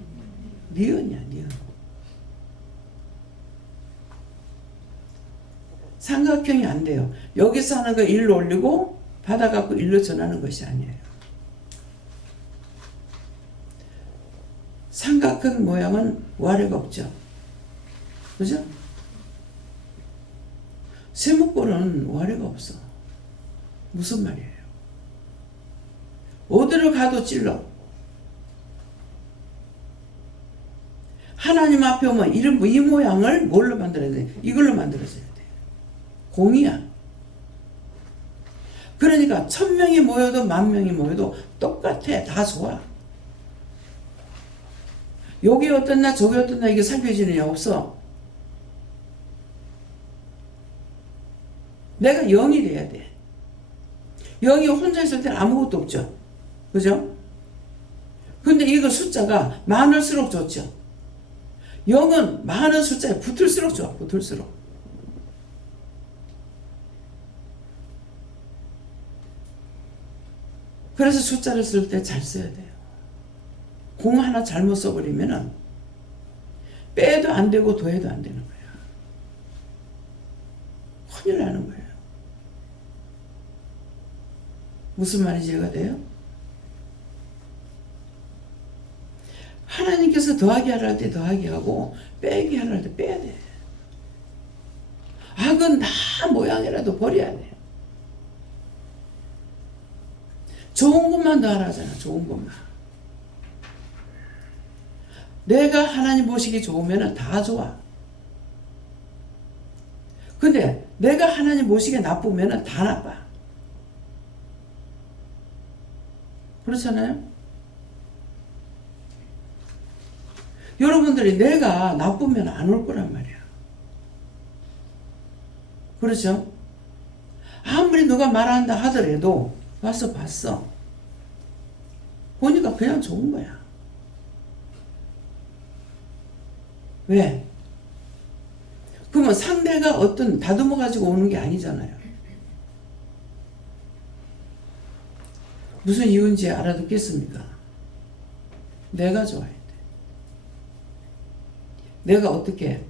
니은이야, 니은. 삼각형이 안 돼요. 여기서 하는 거 일로 올리고 받아갖고 일로 전하는 것이 아니에요. 삼각형 모양은 와래가 없죠. 그죠? 세모꼴은 와래가 없어. 무슨 말이에요? 어디를 가도 찔러. 하나님 앞에 오면 이 모양을 뭘로 만들어야 돼? 이걸로 만들어져야 돼. 공이야. 그러니까 1000명이 모여도 10,000명이 모여도 똑같아. 다 좋아. 여기 어떻나 저기 어떻나 이게 살펴지느냐? 없어. 내가 0이 돼야 돼. 0이 혼자 있을 때는 아무것도 없죠. 그죠? 근데 이거 숫자가 많을수록 좋죠. 0은 많은 숫자에 붙을수록 좋아. 붙을수록. 그래서 숫자를 쓸 때 잘 써야 돼요. 공 하나 잘못 써버리면은 빼도 안 되고 더해도 안 되는 거야. 큰일 나는 거예요. 무슨 말인지 이해가 돼요? 하나님께서 더하기 하라 할 때 더하기 하고 빼기 하라 할 때 빼야 돼. 악은 다 모양이라도 버려야 돼. 좋은 것만 더 하라잖아. 좋은 것만. 내가 하나님 보시기 좋으면 다 좋아. 근데 내가 하나님 보시기에 나쁘면 다 나빠. 그렇잖아요? 여러분들이 내가 나쁘면 안 올 거란 말이야. 그렇죠? 아무리 누가 말한다 하더라도 와서 봤어. 보니까 그냥 좋은 거야. 왜? 그러면 상대가 어떤 다듬어 가지고 오는 게 아니잖아요. 무슨 이유인지 알아듣겠습니까? 내가 좋아야 돼. 내가 어떻게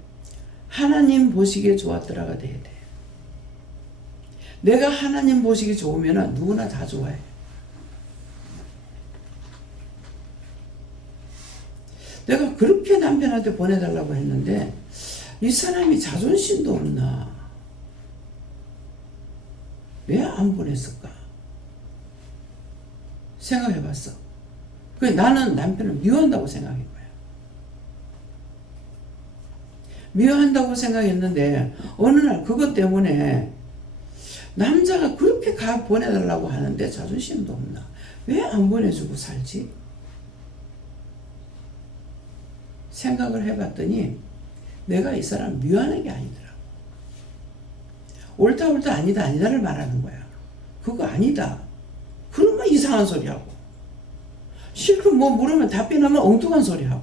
하나님 보시기에 좋았더라가 돼야 돼. 내가 하나님 보시기 좋으면 누구나 다 좋아해. 내가 그렇게 남편한테 보내달라고 했는데 이 사람이 자존심도 없나? 왜 안 보냈을까? 생각해봤어. 나는 남편을 미워한다고 생각한 거야. 미워한다고 생각했는데 어느 날 그것 때문에 남자가 그렇게 보내달라고 하는데 자존심도 없나? 왜 안 보내주고 살지? 생각을 해봤더니 내가 이 사람 미워하는 게 아니더라고. 옳다 옳다 아니다 아니다를 말하는 거야. 그거 아니다. 그러면 이상한 소리하고 실컷 뭐 물으면 답변하면 엉뚱한 소리하고.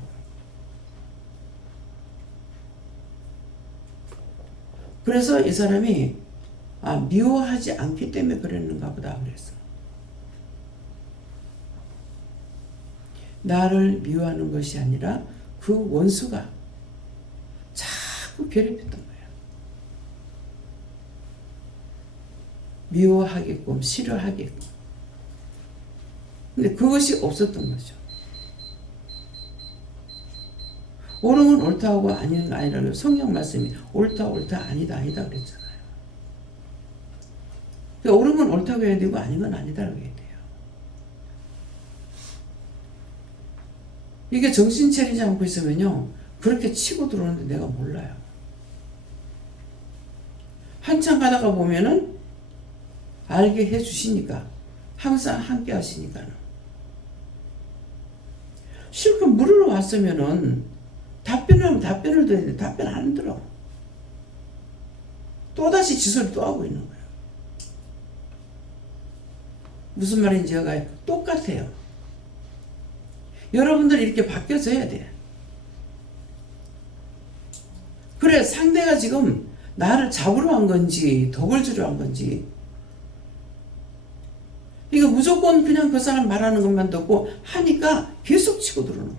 그래서 이 사람이 미워하지 않기 때문에 그랬는가 보다 그랬어. 나를 미워하는 것이 아니라 그 원수가 자꾸 괴롭혔던 거야. 미워하게끔 싫어하게끔. 근데 그것이 없었던 거죠. 옳은 건 옳다고 아닌 아니라고 성경 말씀이 옳다 옳다 아니다 아니다 그랬잖아요. 그러니까 옳은 건 옳다고 해야 되고 아닌 건 아니다라고 해야 돼요. 이게 정신 차리지 않고 있으면요 그렇게 치고 들어오는데 내가 몰라요. 한참 가다가 보면은 알게 해주시니까 항상 함께 하시니까는 실컷 물으러 왔으면은 답변하면 답변을 드려야 돼. 답변 안 들어. 또다시 지소리 또 하고 있는 거예요. 무슨 말인지 제가 똑같아요. 여러분들이 이렇게 바뀌어져야 돼. 그래 상대가 지금 나를 잡으러 한 건지 덕을 주려 한 건지 이거 무조건 그냥 그 사람 말하는 것만 듣고 하니까 계속 치고 들어오는 거죠.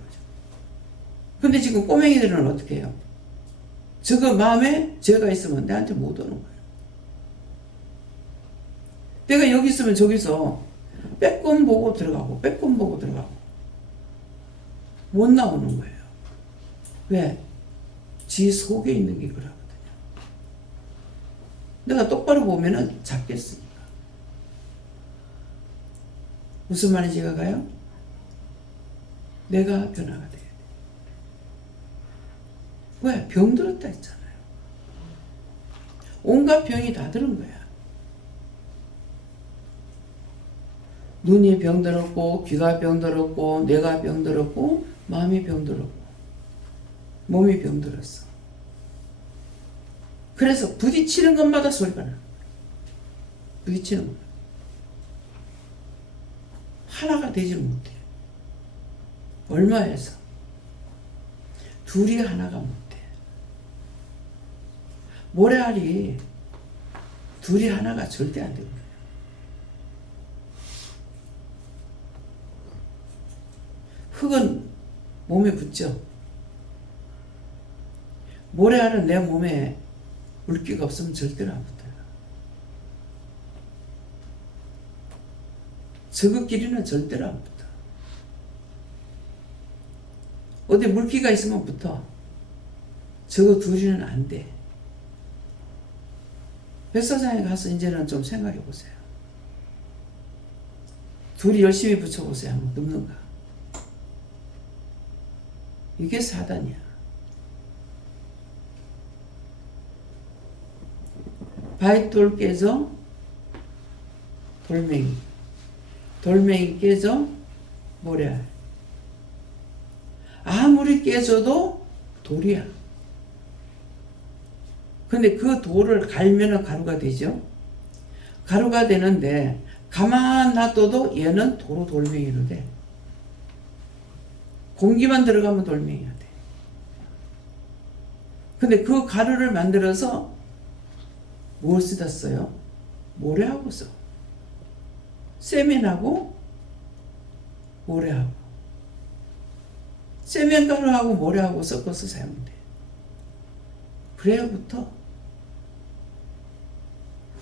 근데 지금 꼬맹이들은 어떻게 해요? 저거 마음에 죄가 있으면 내한테 못 오는 거예요. 내가 여기 있으면 저기서 빼꼼 보고 들어가고 빼꼼 보고 들어가고 못 나오는 거예요. 왜? 지 속에 있는 게 그러거든요. 내가 똑바로 보면은 잡겠으니까. 무슨 말인지 가요? 내가 변화가 돼야 돼. 왜? 병 들었다 했잖아요. 온갖 병이 다 들은 거야. 눈이 병 들었고 귀가 병 들었고 뇌가 병 들었고 마음이 병 들었고 몸이 병 들었어. 그래서 부딪히는 것마다 소리가 나는 거야. 부딪히는 것 하나가 되지를 못해. 얼마에서? 둘이 하나가 못해. 모래알이 둘이 하나가 절대 안 되거든요. 흙은 몸에 붙죠. 모래알은 내 몸에 물기가 없으면 절대로 안 붙어요. 저것끼리는 절대로 안 붙어. 어디 물기가 있으면 붙어. 저거 둘이는 안 돼. 백사장에 가서 이제는 좀 생각해 보세요. 둘이 열심히 붙여보세요. 한번 눕는가. 이게 사단이야. 바위돌 깨져 돌멩이, 돌멩이 깨져 모래알. 아무리 깨져도 돌이야. 근데 그 돌을 갈면은 가루가 되죠. 가루가 되는데 가만 놔둬도 얘는 도로 돌멩이로 돼. 공기만 들어가면 돌멩이가 돼. 근데 그 가루를 만들어서 뭘 쓰다 써요? 모래하고 써. 세면하고 모래하고. 세면가루하고 모래하고 섞어서 사용돼. 그래야부터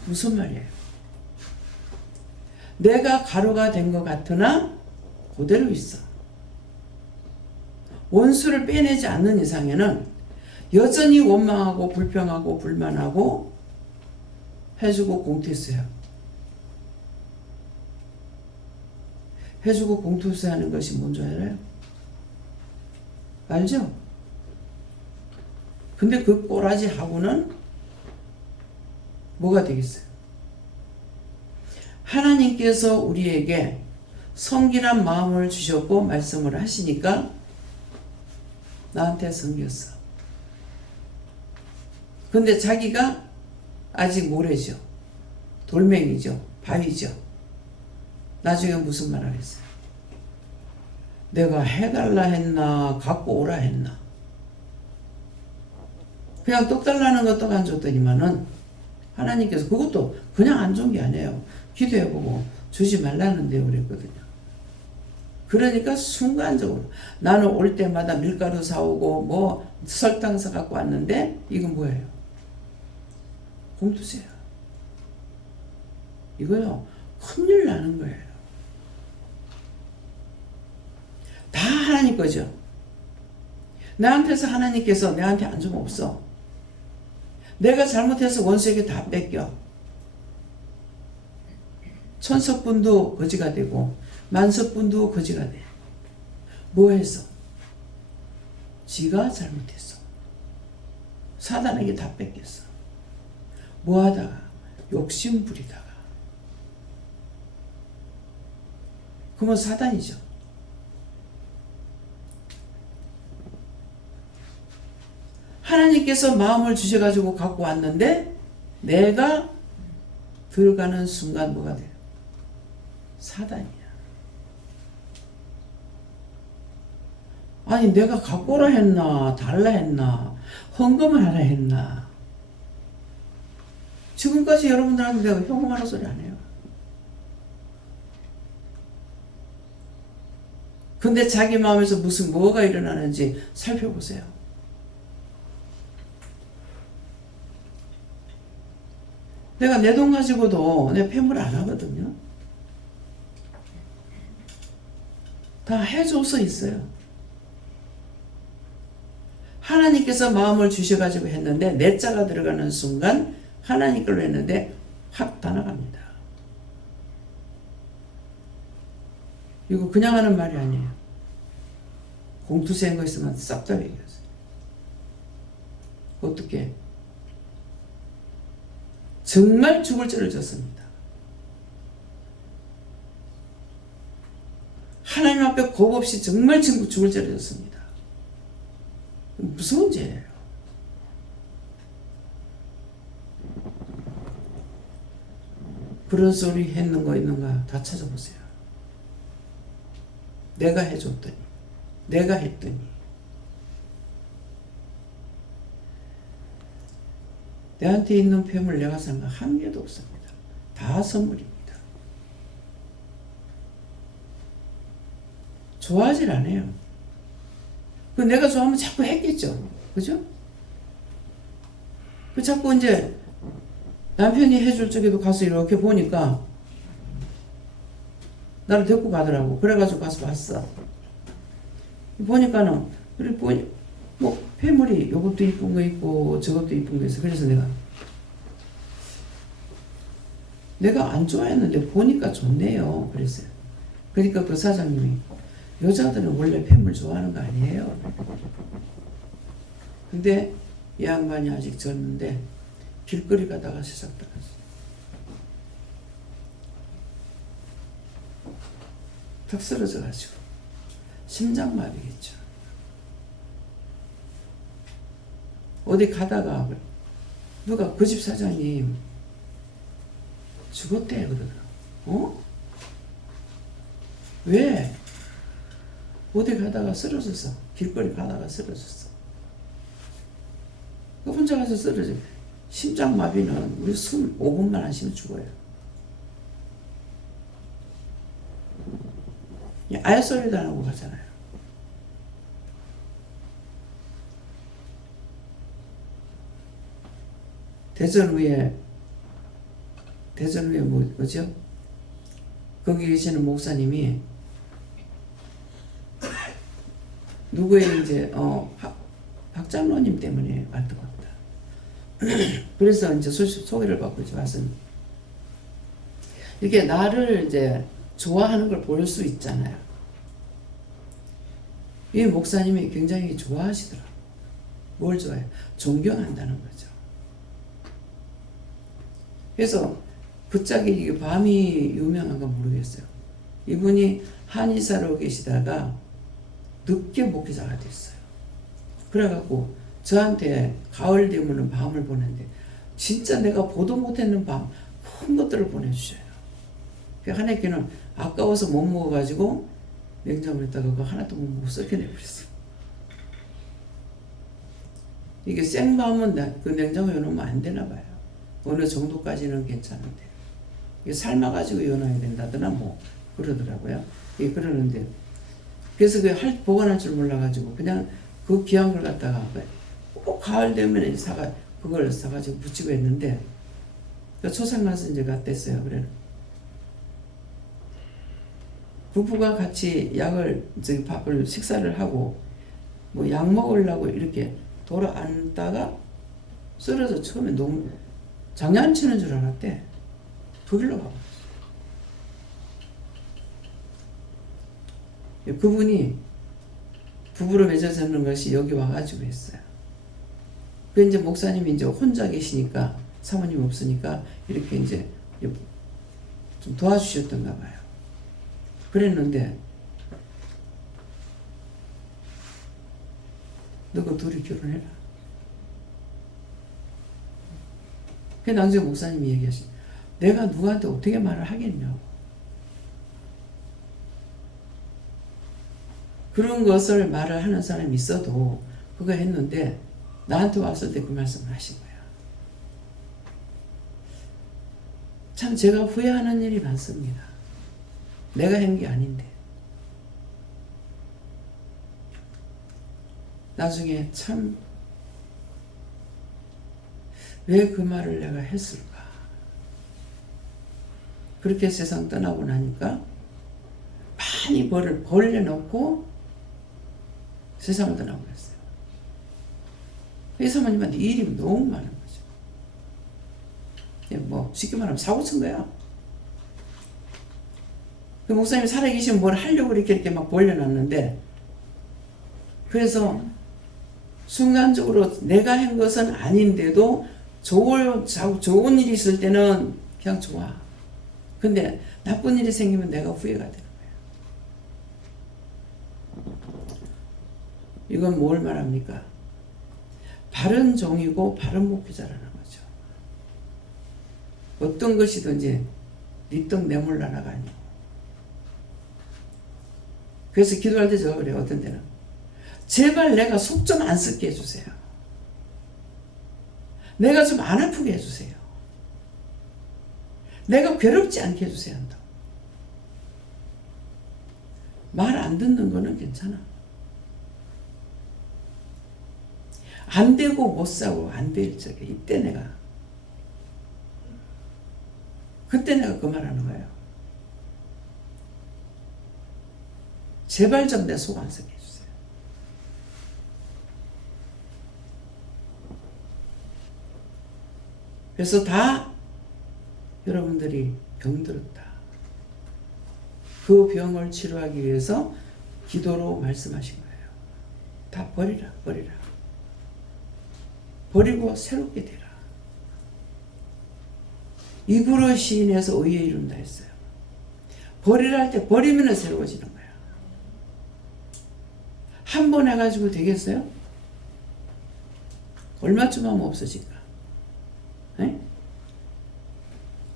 무슨 말이에요? 내가 가루가 된 것 같으나 그대로 있어. 원수를 빼내지 않는 이상에는 여전히 원망하고 불평하고 불만하고 해주고 공투수해요. 해주고 공투수하는 것이 뭔지 알아요? 알죠? 근데 그 꼬라지하고는 뭐가 되겠어요? 하나님께서 우리에게 성길한 마음을 주셨고 말씀을 하시니까 나한테 섬겼어. 근데 자기가 아직 모래죠. 돌멩이죠. 바위죠. 나중에 무슨 말 하겠어요? 내가 해달라 했나 갖고 오라 했나. 그냥 떡 달라는 거 떡 안 줬더니만은 하나님께서 그것도 그냥 안 준 게 아니에요. 기도해보고 주지 말라는데 그랬거든요. 그러니까 순간적으로 나는 올 때마다 밀가루 사오고 뭐 설탕 사갖고 왔는데 이건 뭐예요? 공투제야. 이거요 큰일 나는 거예요. 다 하나님 거죠. 나한테서 하나님께서 내한테 안 주면 없어. 내가 잘못해서 원수에게 다 뺏겨. 천석분도 거지가 되고 만석분도 거지가 돼. 뭐 해서? 지가 잘못했어. 사단에게 다 뺏겼어. 뭐 하다가? 욕심 부리다가. 그러면 사단이죠. 하나님께서 마음을 주셔가지고 갖고 왔는데 내가 들어가는 순간 뭐가 돼요? 사단이야. 아니 내가 갖고 오라 했나 달라 했나 헌금을 하라 했나. 지금까지 여러분들한테 내가 헌금하라 소리 안 해요. 근데 자기 마음에서 무슨 뭐가 일어나는지 살펴보세요. 내가 내 돈 가지고도 내 폐물 안 하거든요. 다 해줘서 있어요. 하나님께서 마음을 주셔가지고 했는데 내 자가 들어가는 순간 하나님 걸로 했는데 확 다 나갑니다. 이거 그냥 하는 말이 아니에요. 공투세인 거 있으면 싹 다 얘기하세요. 어떻게? 정말 죽을 죄를 졌습니다. 하나님 앞에 겁 없이 정말 죽을 죄를 졌습니다. 무서운 죄예요. 그런 소리 했는 거 있는가 다 찾아보세요. 내가 해줬더니 내가 했더니 내한테 있는 폐물 내가 산 거 한 개도 없습니다. 다 선물입니다. 좋아하질 않아요. 그 내가 좋아하면 자꾸 했겠죠. 그죠? 그 자꾸 이제 남편이 해줄 적에도 가서 이렇게 보니까 나를 데리고 가더라고. 그래가지고 가서 봤어. 보니까는 그래 보니 뭐 폐물이 이것도 이쁜 거 있고 저것도 이쁜 거 있어. 그래서 내가 안 좋아했는데 보니까 좋네요. 그랬어요. 그러니까 그 사장님이 여자들은 원래 폐물 좋아하는 거 아니에요. 근데 이 양반이 아직 젊은데 길거리 가다가 세상 따랐어. 턱 쓰러져가지고 심장마비겠죠. 어디 가다가 누가 그 집 사장님 죽었대 그러더라. 어? 왜? 어디 가다가 쓰러졌어. 길거리 가다가 쓰러졌어. 그 혼자 가서 쓰러져. 심장마비는 우리 숨 5분만 안 쉬면 죽어요. 아예 소리도 안 하고 가잖아요. 대전 위에 뭐죠? 거기 계시는 목사님이 누구의 이제 박장로님 때문에 왔던 겁니다. 그래서 이제 소개를 받고 이제 왔습니다. 이렇게 나를 이제 좋아하는 걸 볼 수 있잖아요. 이 목사님이 굉장히 좋아하시더라고요. 뭘 좋아해요? 존경한다는 거죠. 그래서 부짝이 이게 밤이 유명한가 모르겠어요. 이분이 한의사로 계시다가 늦게 목회자가 됐어요. 그래갖고 저한테 가을 되면은 밤을 보는데 진짜 내가 보도 못했는 밤 큰 것들을 보내주셔요. 한 해끼는 아까워서 못 먹어가지고 냉장고에 있다가 그거 하나도 못 먹고 썩혀내버렸어요. 이게 생밤은 그 냉장고에 넣으면 안 되나 봐요. 어느 정도까지는 괜찮은데 이게 삶아가지고 넣어야 된다더나 뭐 그러더라고요. 예, 그러는데 그래서 그 보관할 줄 몰라가지고 그냥 그 귀한 걸 갖다가 꼭 가을 되면 그걸 사가지고 붙이고 했는데 초상 나서 이제 갔댔어요. 그래 부부가 같이 밥을 식사를 하고 뭐 약 먹으려고 이렇게 돌아앉다가 쓰러져 처음에 너무 장난치는 줄 알았대. 독일로 가버렸어요. 그분이 부부로 맺어졌는 것이 여기 와가지고 했어요. 그 이제 목사님이 이제 혼자 계시니까 사모님 없으니까 이렇게 이제 좀 도와주셨던가 봐요. 그랬는데 너가 둘이 결혼해라. 그 나중에 목사님이 얘기하시 내가 누구한테 어떻게 말을 하겠냐고. 그런 것을 말을 하는 사람이 있어도 그거 했는데 나한테 왔을 때 그 말씀을 하신 거야. 참 제가 후회하는 일이 많습니다. 내가 한 게 아닌데. 나중에 참 왜 그 말을 내가 했을까. 그렇게 세상 떠나고 나니까 많이 벌려놓고 세상을 떠나고 그랬어요. 이 사모님한테 일이 너무 많은 거죠. 뭐 쉽게 말하면 사고 친 거야. 그 목사님이 살아계시면 뭘 하려고 이렇게 막 벌려놨는데 그래서 순간적으로 내가 한 것은 아닌데도 좋은 일이 있을 때는 그냥 좋아. 근데 나쁜 일이 생기면 내가 후회가 되는 거야. 이건 뭘 말합니까? 바른 종이고 바른 목회자라는 거죠. 어떤 것이든지 네 떡 내몰라 나가니. 그래서 기도할 때 제가 그래요. 어떤 때는 제발 내가 속 좀 안 썩게 해주세요. 내가 좀 안 아프게 해주세요. 내가 괴롭지 않게 해주세요. 한다. 말 안 듣는 거는 괜찮아. 안 되고 못 사고 안 될 적에 이때 그때 내가 그 말하는 거예요. 제발 좀 내 속 안 썩게 해주세요. 그래서 다 여러분들이 병들었다. 그 병을 치료하기 위해서 기도로 말씀하신 거예요. 다 버리라. 버리고 새롭게 되라. 이구로 시인에서 의에 이룬다 했어요. 버리라 할 때 버리면 새로워지는 거야. 한 번 해가지고 되겠어요? 얼마쯤 하면 없어질까? 에?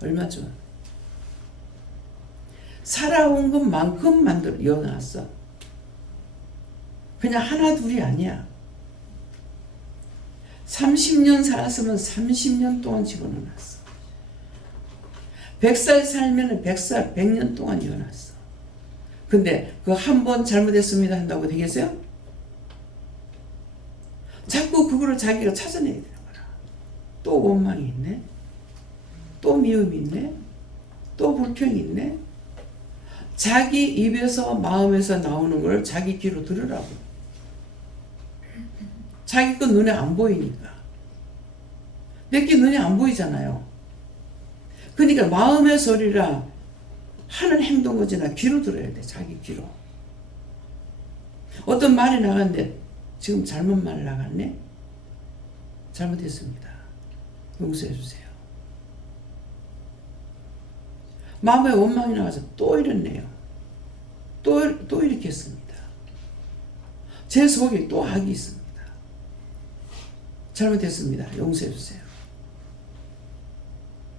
얼마쯤? 살아온 것만큼 이어놨어. 그냥 하나 둘이 아니야. 30년 살았으면 30년 동안 집어넣어놨어. 100살 살면 100살, 100년 동안 이어놨어. 근데 그 한 번 잘못했습니다 한다고 되겠어요? 자꾸 그거를 자기가 찾아내야 되는 거야. 또 원망이 있네. 또 미움이 있네. 또 불평이 있네. 자기 입에서 마음에서 나오는 걸 자기 귀로 들으라고. 자기 거 눈에 안 보이니까. 내게 눈에 안 보이잖아요. 그러니까 마음의 소리라 하는 행동거지나 귀로 들어야 돼. 자기 귀로. 어떤 말이 나갔는데 지금 잘못 말 나갔네? 잘못했습니다. 용서해 주세요. 마음에 원망이 나와서 또 이랬네요. 또 이렇게 했습니다. 제 속에 또 악이 있습니다. 잘못했습니다. 용서해 주세요.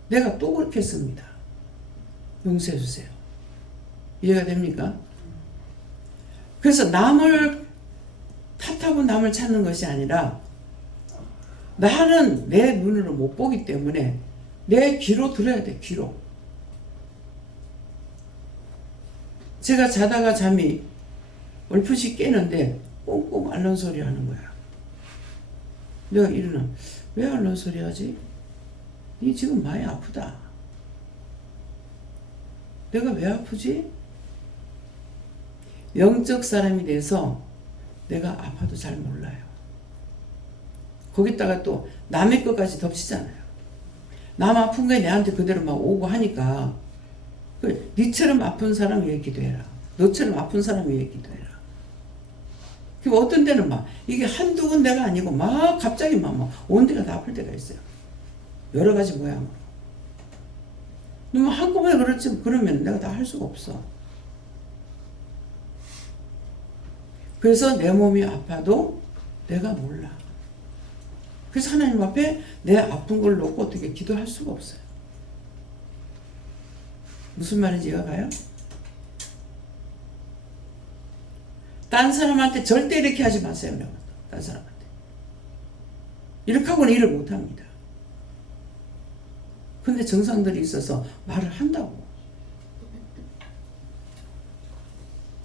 내가 또 그렇게 했습니다. 용서해 주세요. 이해가 됩니까? 그래서 남을 탓하고 남을 찾는 것이 아니라 나는 내 눈으로 못 보기 때문에 내 귀로 들어야 돼. 귀로. 제가 자다가 잠이 얼핏이 깨는데 꽁꽁 앓는 소리 하는 거야. 내가 일어나. 왜 앓는 소리 하지? 니 지금 많이 아프다. 내가 왜 아프지? 영적 사람이 돼서 내가 아파도 잘 몰라요. 거기다가 또 남의 것까지 덮치잖아요. 남 아픈 게 내한테 그대로 막 오고 하니까 니처럼 아픈 사람 위해 기도해라. 너처럼 아픈 사람 위해 기도해라. 그리고 어떤 데는 막 이게 한두 군데가 아니고 막 갑자기 막 온 데가 다 아플 때가 있어요. 여러 가지 모양으로. 너무 한꺼번에 그렇지 그러면 내가 다 할 수가 없어. 그래서 내 몸이 아파도 내가 몰라. 그래서 하나님 앞에 내 아픈 걸 놓고 어떻게 기도할 수가 없어요. 무슨 말인지 이해가 가요? 딴 사람한테 절대 이렇게 하지 마세요. 딴 사람한테. 이렇게 하고는 일을 못합니다. 근데 정상들이 있어서 말을 한다고.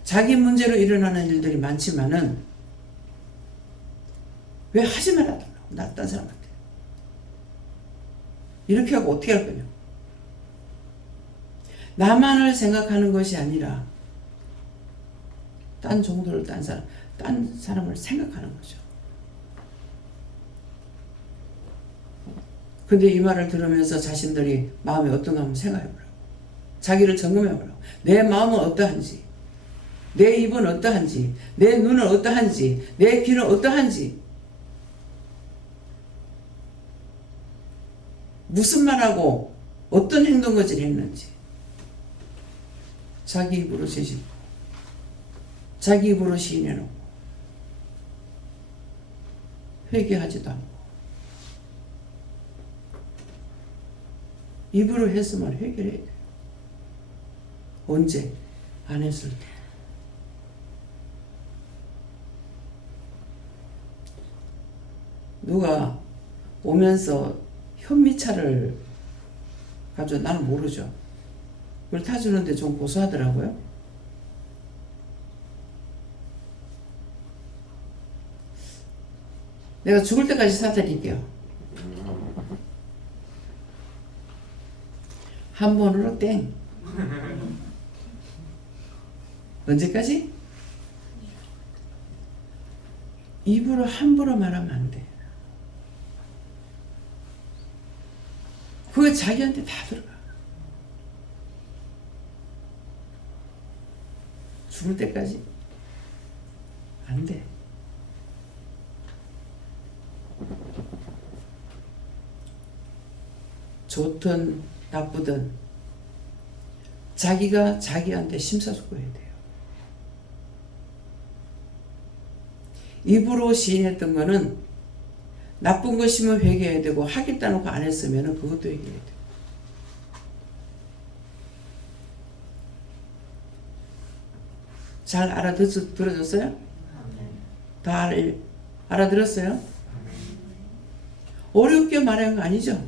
자기 문제로 일어나는 일들이 많지만은 왜 하지 말아달라고. 나 딴 사람한테. 이렇게 하고 어떻게 할 거냐. 나만을 생각하는 것이 아니라 딴 정도를 딴 사람을 생각하는 거죠. 근데 이 말을 들으면서 자신들이 마음이 어떤가 한번 생각해보라고. 자기를 점검해보라고. 내 마음은 어떠한지, 내 입은 어떠한지, 내 눈은 어떠한지, 내 귀는 어떠한지, 무슨 말하고 어떤 행동거지를 했는지 자기 입으로 제시고 자기 입으로 시인해놓고 회개하지도 않고 입으로 했으면 회개를 해야 돼요. 언제? 안 했을 때. 누가 오면서 현미차를 가지고 나는 모르죠. 그걸 타주는데 좀 고소하더라고요. 내가 죽을 때까지 사드릴게요. 한 번으로 땡. 언제까지? 입으로 함부로 말하면 안 돼. 그게 자기한테 다 들어가. 죽을 때까지 안 돼. 좋든 나쁘든 자기가 자기한테 심사숙고해야 돼요. 입으로 시인했던 거는 나쁜 것이면 회개해야 되고 하겠다 놓고 안 했으면 그것도 회개해야 돼요. 잘 알아들었어요? 다 알아들었어요? 어렵게 말한 거 아니죠?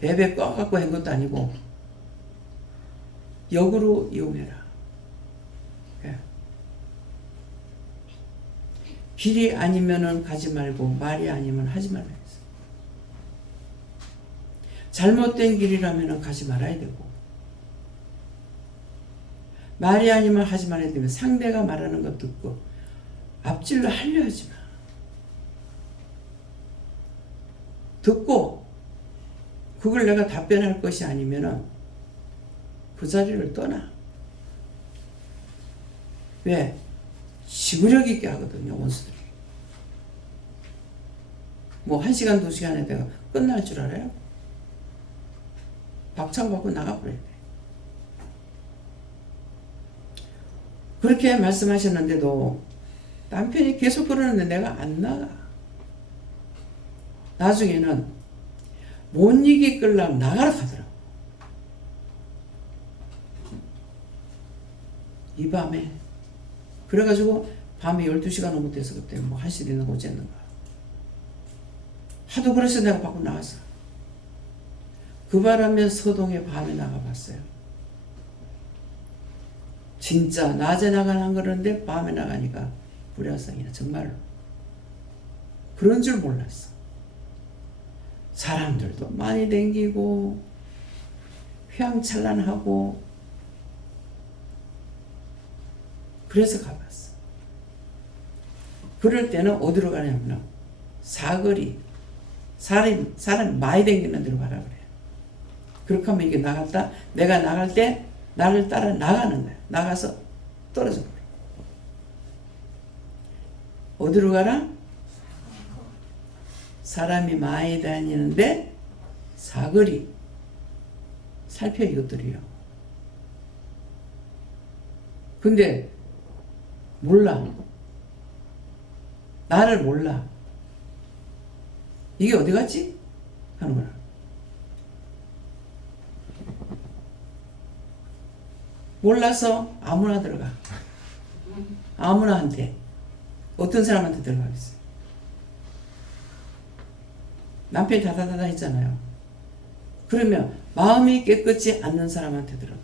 베베 꺼갖고 한 것도 아니고 역으로 이용해라. 예. 길이 아니면은 가지 말고 말이 아니면 하지 말라 했어. 잘못된 길이라면은 가지 말아야 되고 말이 아니면 하지 말아야 되면 상대가 말하는 거 듣고 앞질러 하려 하지 마. 듣고 그걸 내가 답변할 것이 아니면은 그 자리를 떠나. 왜? 시구력 있게 하거든요, 원수들이. 뭐 1시간, 2시간에 내가 끝날 줄 알아요? 박차고 받고 나가버려야 돼. 그렇게 말씀하셨는데도 남편이 계속 그러는데 내가 안 나가. 나중에는 못 이기려면 나가라 하더라고. 이 밤에. 그래가지고 밤에 12시가 넘어 돼서 그때 뭐 1시 되는 거 어쨌는가. 하도 그래서 내가 밖으로 나왔어. 그 바람에 서동에 밤에 나가봤어요. 진짜 낮에 나가는 거는데 밤에 나가니까 불야성이야 정말로. 그런 줄 몰랐어. 사람들도 많이 댕기고 휘황찬란하고 그래서 가봤어. 그럴 때는 어디로 가냐면 사거리 사람이 많이 댕기는 데로 가라 그래. 그렇게 하면 이게 나갔다 내가 나갈 때 나를 따라 나가는 거야. 나가서 떨어져 버려. 어디로 가라? 사람이 많이 다니는데 사거리 살펴 이것들이요. 근데 몰라. 나를 몰라. 이게 어디 갔지? 하는 거야. 몰라서 아무나 들어가. 아무나 한테. 어떤 사람한테 들어가겠어요? 남편이 다다다다 했잖아요. 그러면 마음이 깨끗지 않는 사람한테 들어가.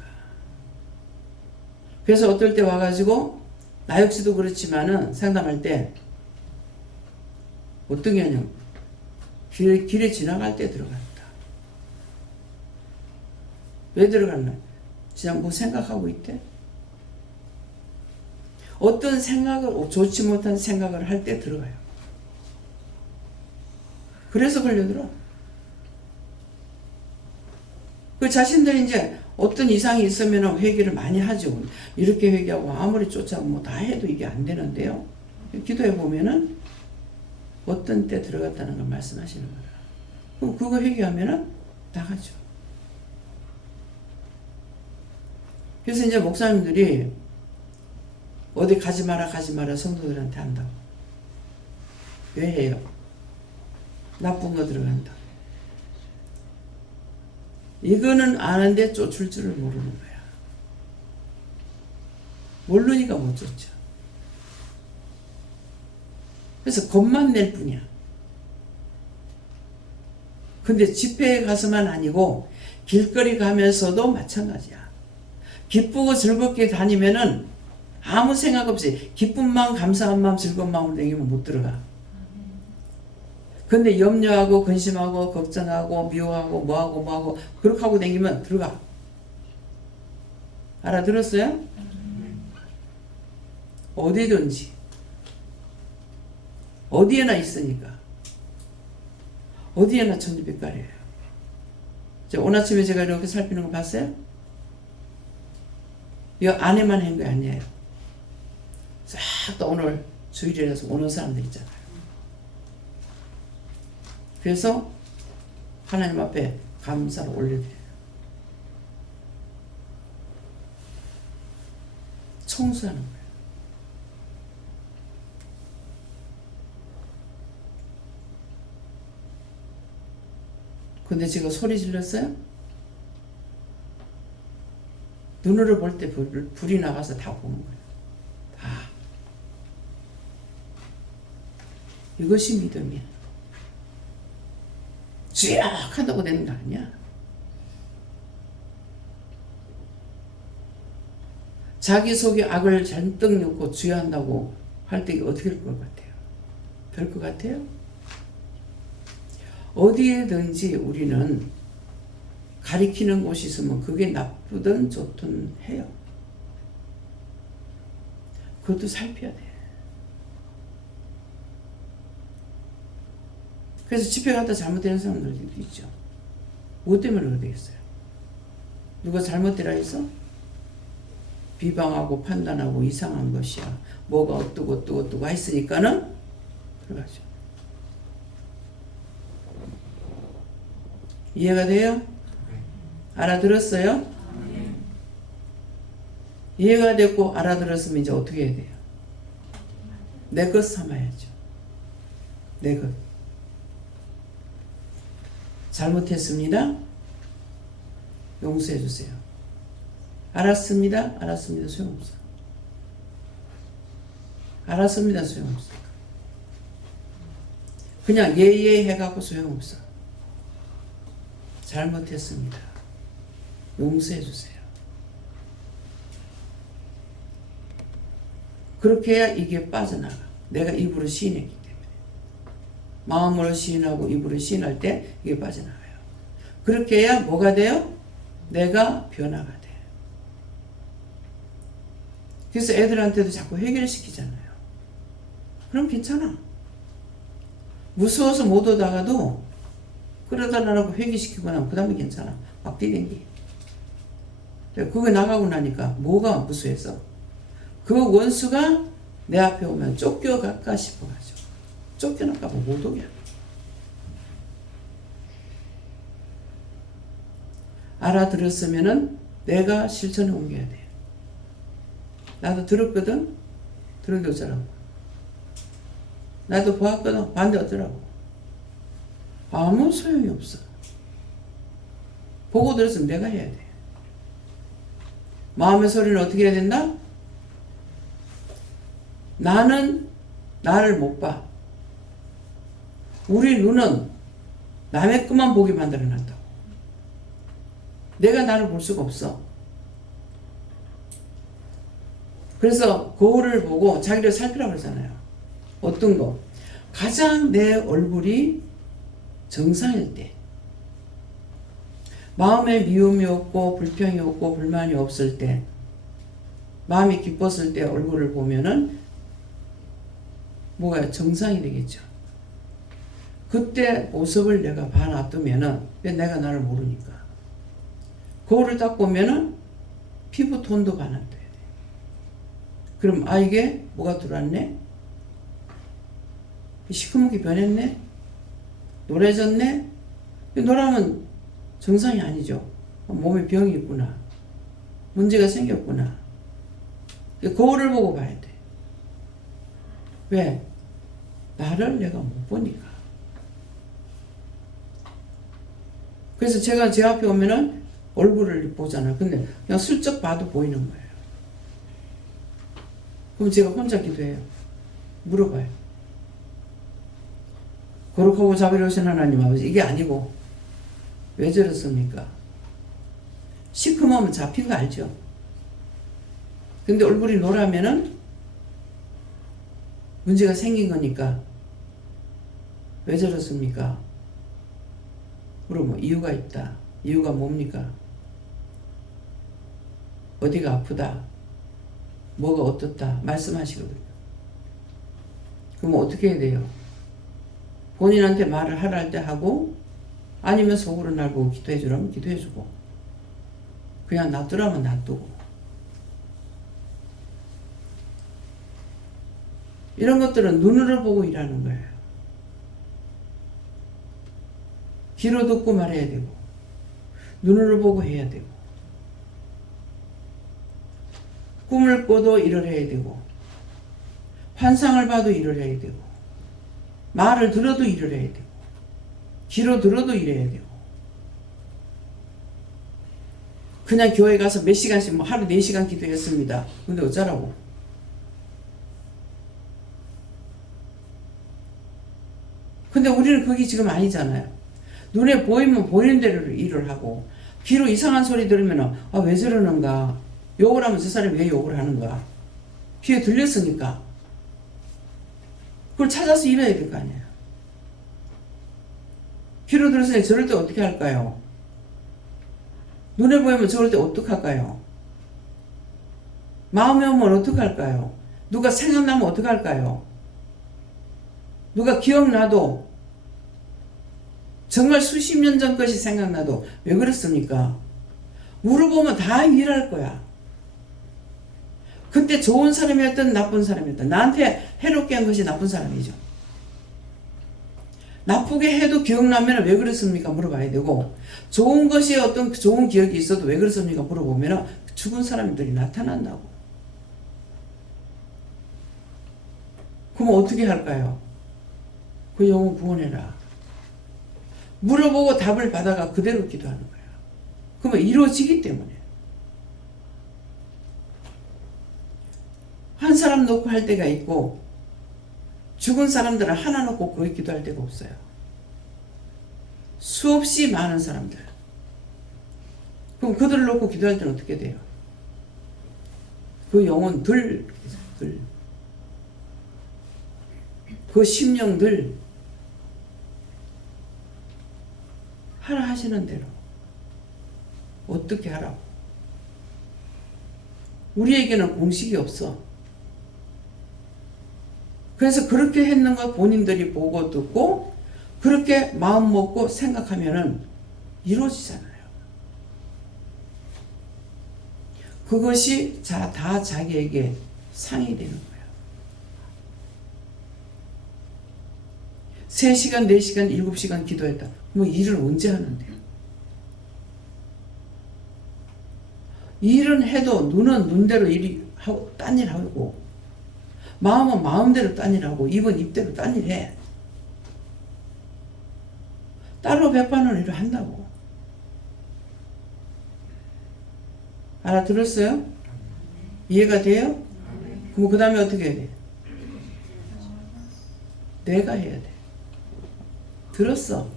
그래서 어떨 때 와가지고 나 역시도 그렇지만은 상담할 때 어떤 게 아니냐 길에 지나갈 때 들어간다. 왜 들어갔나? 그냥 뭐 생각하고 있대? 어떤 생각을 좋지 못한 생각을 할 때 들어가요. 그래서 걸려들어. 그 자신들이 이제 어떤 이상이 있으면 회개를 많이 하죠. 이렇게 회개하고 아무리 쫓아고 뭐 다 해도 이게 안 되는데요. 기도해 보면은 어떤 때 들어갔다는 걸 말씀하시는 거예요. 그럼 그거 회개하면은 나가죠. 그래서 이제 목사님들이 어디 가지 마라 성도들한테 한다고. 왜 해요? 나쁜 거 들어간다. 이거는 아는데 쫓을 줄을 모르는 거야. 모르니까 못 쫓죠. 그래서 겁만 낼 뿐이야. 근데 집회에 가서만 아니고 길거리 가면서도 마찬가지야. 기쁘고 즐겁게 다니면은 아무 생각 없이 기쁜 마음, 감사한 마음, 즐거운 마음으로 다니면 못 들어가. 근데 염려하고 근심하고 걱정하고 미워하고 뭐하고 그렇게 하고 다니면 들어가. 알아들었어요? 어디든지 어디에나 있으니까 어디에나 천지빛깔이에요. 오늘 아침에 제가 이렇게 살피는 거 봤어요? 이 안에만 한 게 아니에요. 싹 다 오늘 주일이라서 오는 사람들 있잖아요. 그래서 하나님 앞에 감사를 올려드려요. 청소하는 거예요. 근데 제가 소리 질렀어요? 눈으로 볼 때 불이 나가서 다 보는 거예요. 다. 이것이 믿음이야. 쥐약 한다고 되는 거 아니야. 자기 속에 악을 잔뜩 넣고 주의한다고 할 때 어떻게 될 것 같아요? 될 것 같아요? 어디에든지 우리는 가리키는 곳이 있으면 그게 나쁘든 좋든 해요. 그것도 살펴야 돼. 그래서 집회 갔다 잘못되는 사람들도 있죠. 뭐 때문에 그러게 되겠어요? 누가 잘못되라 해서? 비방하고 판단하고 이상한 것이야. 뭐가 어떠고 했으니까는 들어가죠. 이해가 돼요? 알아들었어요? 이해가 됐고 알아들었으면 이제 어떻게 해야 돼요? 내 것 삼아야죠. 내 것. 잘못했습니다. 용서해 주세요. 알았습니다. 알았습니다. 소용없어. 알았습니다. 소용없어. 그냥 예예 해갖고 소용없어. 잘못했습니다. 용서해 주세요. 그렇게 해야 이게 빠져나가. 내가 입으로 시인했기 때문에. 마음으로 시인하고 입으로 시인할 때 이게 빠져나가요. 그렇게 해야 뭐가 돼요? 내가 변화가 돼. 그래서 애들한테도 자꾸 해결시키잖아요. 그럼 괜찮아. 무서워서 못 오다가도 끌어달라고 회개시키고 나면 그 다음에 괜찮아. 막 뛰댕기. 그거 나가고 나니까 뭐가 무서워서? 그 원수가 내 앞에 오면 쫓겨갈까 싶어가지고. 쫓겨날까 봐 못 오게 하는 거죠. 알아들었으면은 내가 실천에 옮겨야 돼. 나도 들었거든? 들은데 어쩌라고. 나도 보았거든? 반대 어쩌라고. 아무 소용이 없어. 보고 들었으면 내가 해야 돼. 마음의 소리는 어떻게 해야 된다? 나는 나를 못 봐. 우리 눈은 남의 것만 보게 만들어놨다고. 내가 나를 볼 수가 없어. 그래서 거울을 보고 자기를 살피라고 그러잖아요. 어떤 거? 가장 내 얼굴이 정상일 때, 마음에 미움이 없고 불평이 없고 불만이 없을 때, 마음이 기뻤을 때 얼굴을 보면은 뭐가 정상이 되겠죠. 그때 모습을 내가 봐놔두면은, 왜 내가 나를 모르니까. 거울을 딱 보면은 피부 톤도 반환돼야 돼. 그럼 이게 뭐가 들어왔네? 시커멓게 변했네? 노래졌네? 노라면 정상이 아니죠. 몸에 병이 있구나. 문제가 생겼구나. 거울을 보고 봐야 돼. 왜? 나를 내가 못 보니까. 그래서 제가 제 앞에 오면은 얼굴을 보잖아요. 근데 그냥 슬쩍 봐도 보이는 거예요. 그럼 제가 혼자 기도해요. 물어봐요. 거룩하고 자비로우신 하나님 아버지, 이게 아니고 왜 저렇습니까? 시커멓으면 잡힌 거 알죠? 근데 얼굴이 노라면은 문제가 생긴 거니까 왜 저렇습니까? 물어보면 이유가 있다. 이유가 뭡니까? 어디가 아프다. 뭐가 어떻다. 말씀하시거든요. 그럼 어떻게 해야 돼요? 본인한테 말을 하라 할 때 하고, 아니면 속으로 날 보고 기도해 주라면 기도해 주고, 그냥 놔두라면 놔두고. 이런 것들은 눈으로 보고 일하는 거예요. 귀로 듣고 말해야 되고, 눈으로 보고 해야 되고, 꿈을 꿔도 일을 해야 되고, 환상을 봐도 일을 해야 되고, 말을 들어도 일을 해야 되고, 귀로 들어도 일해야 되고, 그냥 교회 가서 몇 시간씩 뭐 하루 4시간 기도했습니다. 근데 어쩌라고? 근데 우리는 그게 지금 아니잖아요. 눈에 보이면 보이는 대로 일을 하고, 귀로 이상한 소리 들으면 왜 저러는가? 욕을 하면 저 사람이 왜 욕을 하는가? 귀에 들렸으니까. 그걸 찾아서 일해야 될 거 아니에요. 귀로 들었으니 저럴 때 어떻게 할까요? 눈에 보이면 저럴 때 어떡할까요? 마음에 오면 어떡할까요? 누가 생각나면 어떡할까요? 누가 기억나도 정말 수십 년 전 것이 생각나도 왜 그렇습니까? 물어보면 다 일할 거야. 그때 좋은 사람이었든 나쁜 사람이었든 나한테 해롭게 한 것이 나쁜 사람이죠. 나쁘게 해도 기억나면 왜 그렇습니까? 물어봐야 되고, 좋은 것이 어떤 좋은 기억이 있어도 왜 그렇습니까? 물어보면 죽은 사람들이 나타난다고. 그럼 어떻게 할까요? 그 영혼 구원해라. 물어보고 답을 받아가 그대로 기도하는 거야. 그러면 이루어지기 때문에. 한 사람 놓고 할 때가 있고 죽은 사람들은 하나 놓고 거의 기도할 데가 없어요. 수없이 많은 사람들. 그럼 그들을 놓고 기도할 때는 어떻게 돼요? 그 영혼들, 그 심령들 하라 하시는 대로 어떻게 하라고. 우리에게는 공식이 없어. 그래서 그렇게 했는 거 본인들이 보고 듣고 그렇게 마음 먹고 생각하면은 이루어지잖아요. 그것이 다 자기에게 상이 되는 거예요. 3시간, 4시간, 7시간 기도했다. 뭐 일을 언제 하는데요? 일은 해도 눈은 눈대로 일이 하고 딴 일 하고 마음은 마음대로 딴 일 하고 입은 입대로 딴 일 해. 따로 백반을 일을 한다고. 알아들었어요? 이해가 돼요? 그럼 그 다음에 어떻게 해야 돼? 내가 해야 돼. 들었어.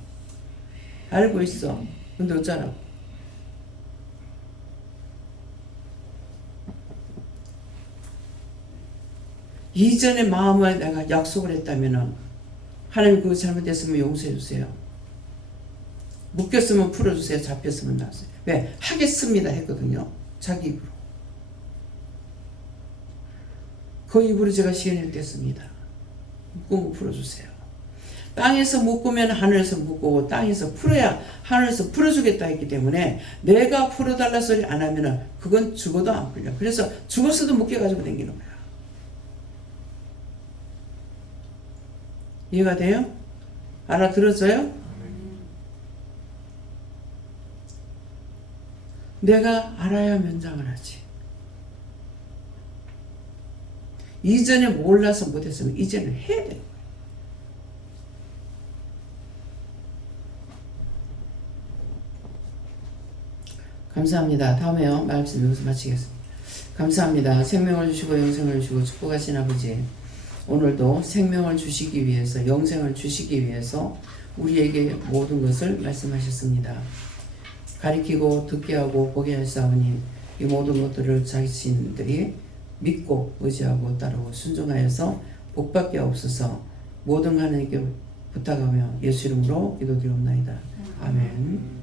알고 있어. 근데 어쩌라고? 이전에 마음을 내가 약속을 했다면은 하나님 그거 잘못됐으면 용서해 주세요. 묶였으면 풀어주세요. 잡혔으면 놔주세요. 왜? 하겠습니다 했거든요. 자기 입으로. 그 입으로 제가 시연을 뗐습니다. 묶은 거 풀어주세요. 땅에서 묶으면 하늘에서 묶고 땅에서 풀어야 하늘에서 풀어주겠다 했기 때문에 내가 풀어달라 소리 안 하면은 그건 죽어도 안 풀려. 그래서 죽었어도 묶여가지고 다니는 거야. 이해가 돼요? 알아들었어요? 내가 알아야 면장을 하지. 이전에 몰라서 못했으면 이제는 해야 되는 거예요. 감사합니다. 다음에요. 말씀 여기서 마치겠습니다. 감사합니다. 생명을 주시고 영생을 주시고 축복하신 아버지, 오늘도 생명을 주시기 위해서 영생을 주시기 위해서 우리에게 모든 것을 말씀하셨습니다. 가리키고 듣게 하고 보게 하사오니 이 모든 것들을 자신들이 믿고 의지하고 따르고 순종하여서 복받게 없어서 모든 하나님께 부탁하며 예수 이름으로 기도드리옵나이다. 아멘.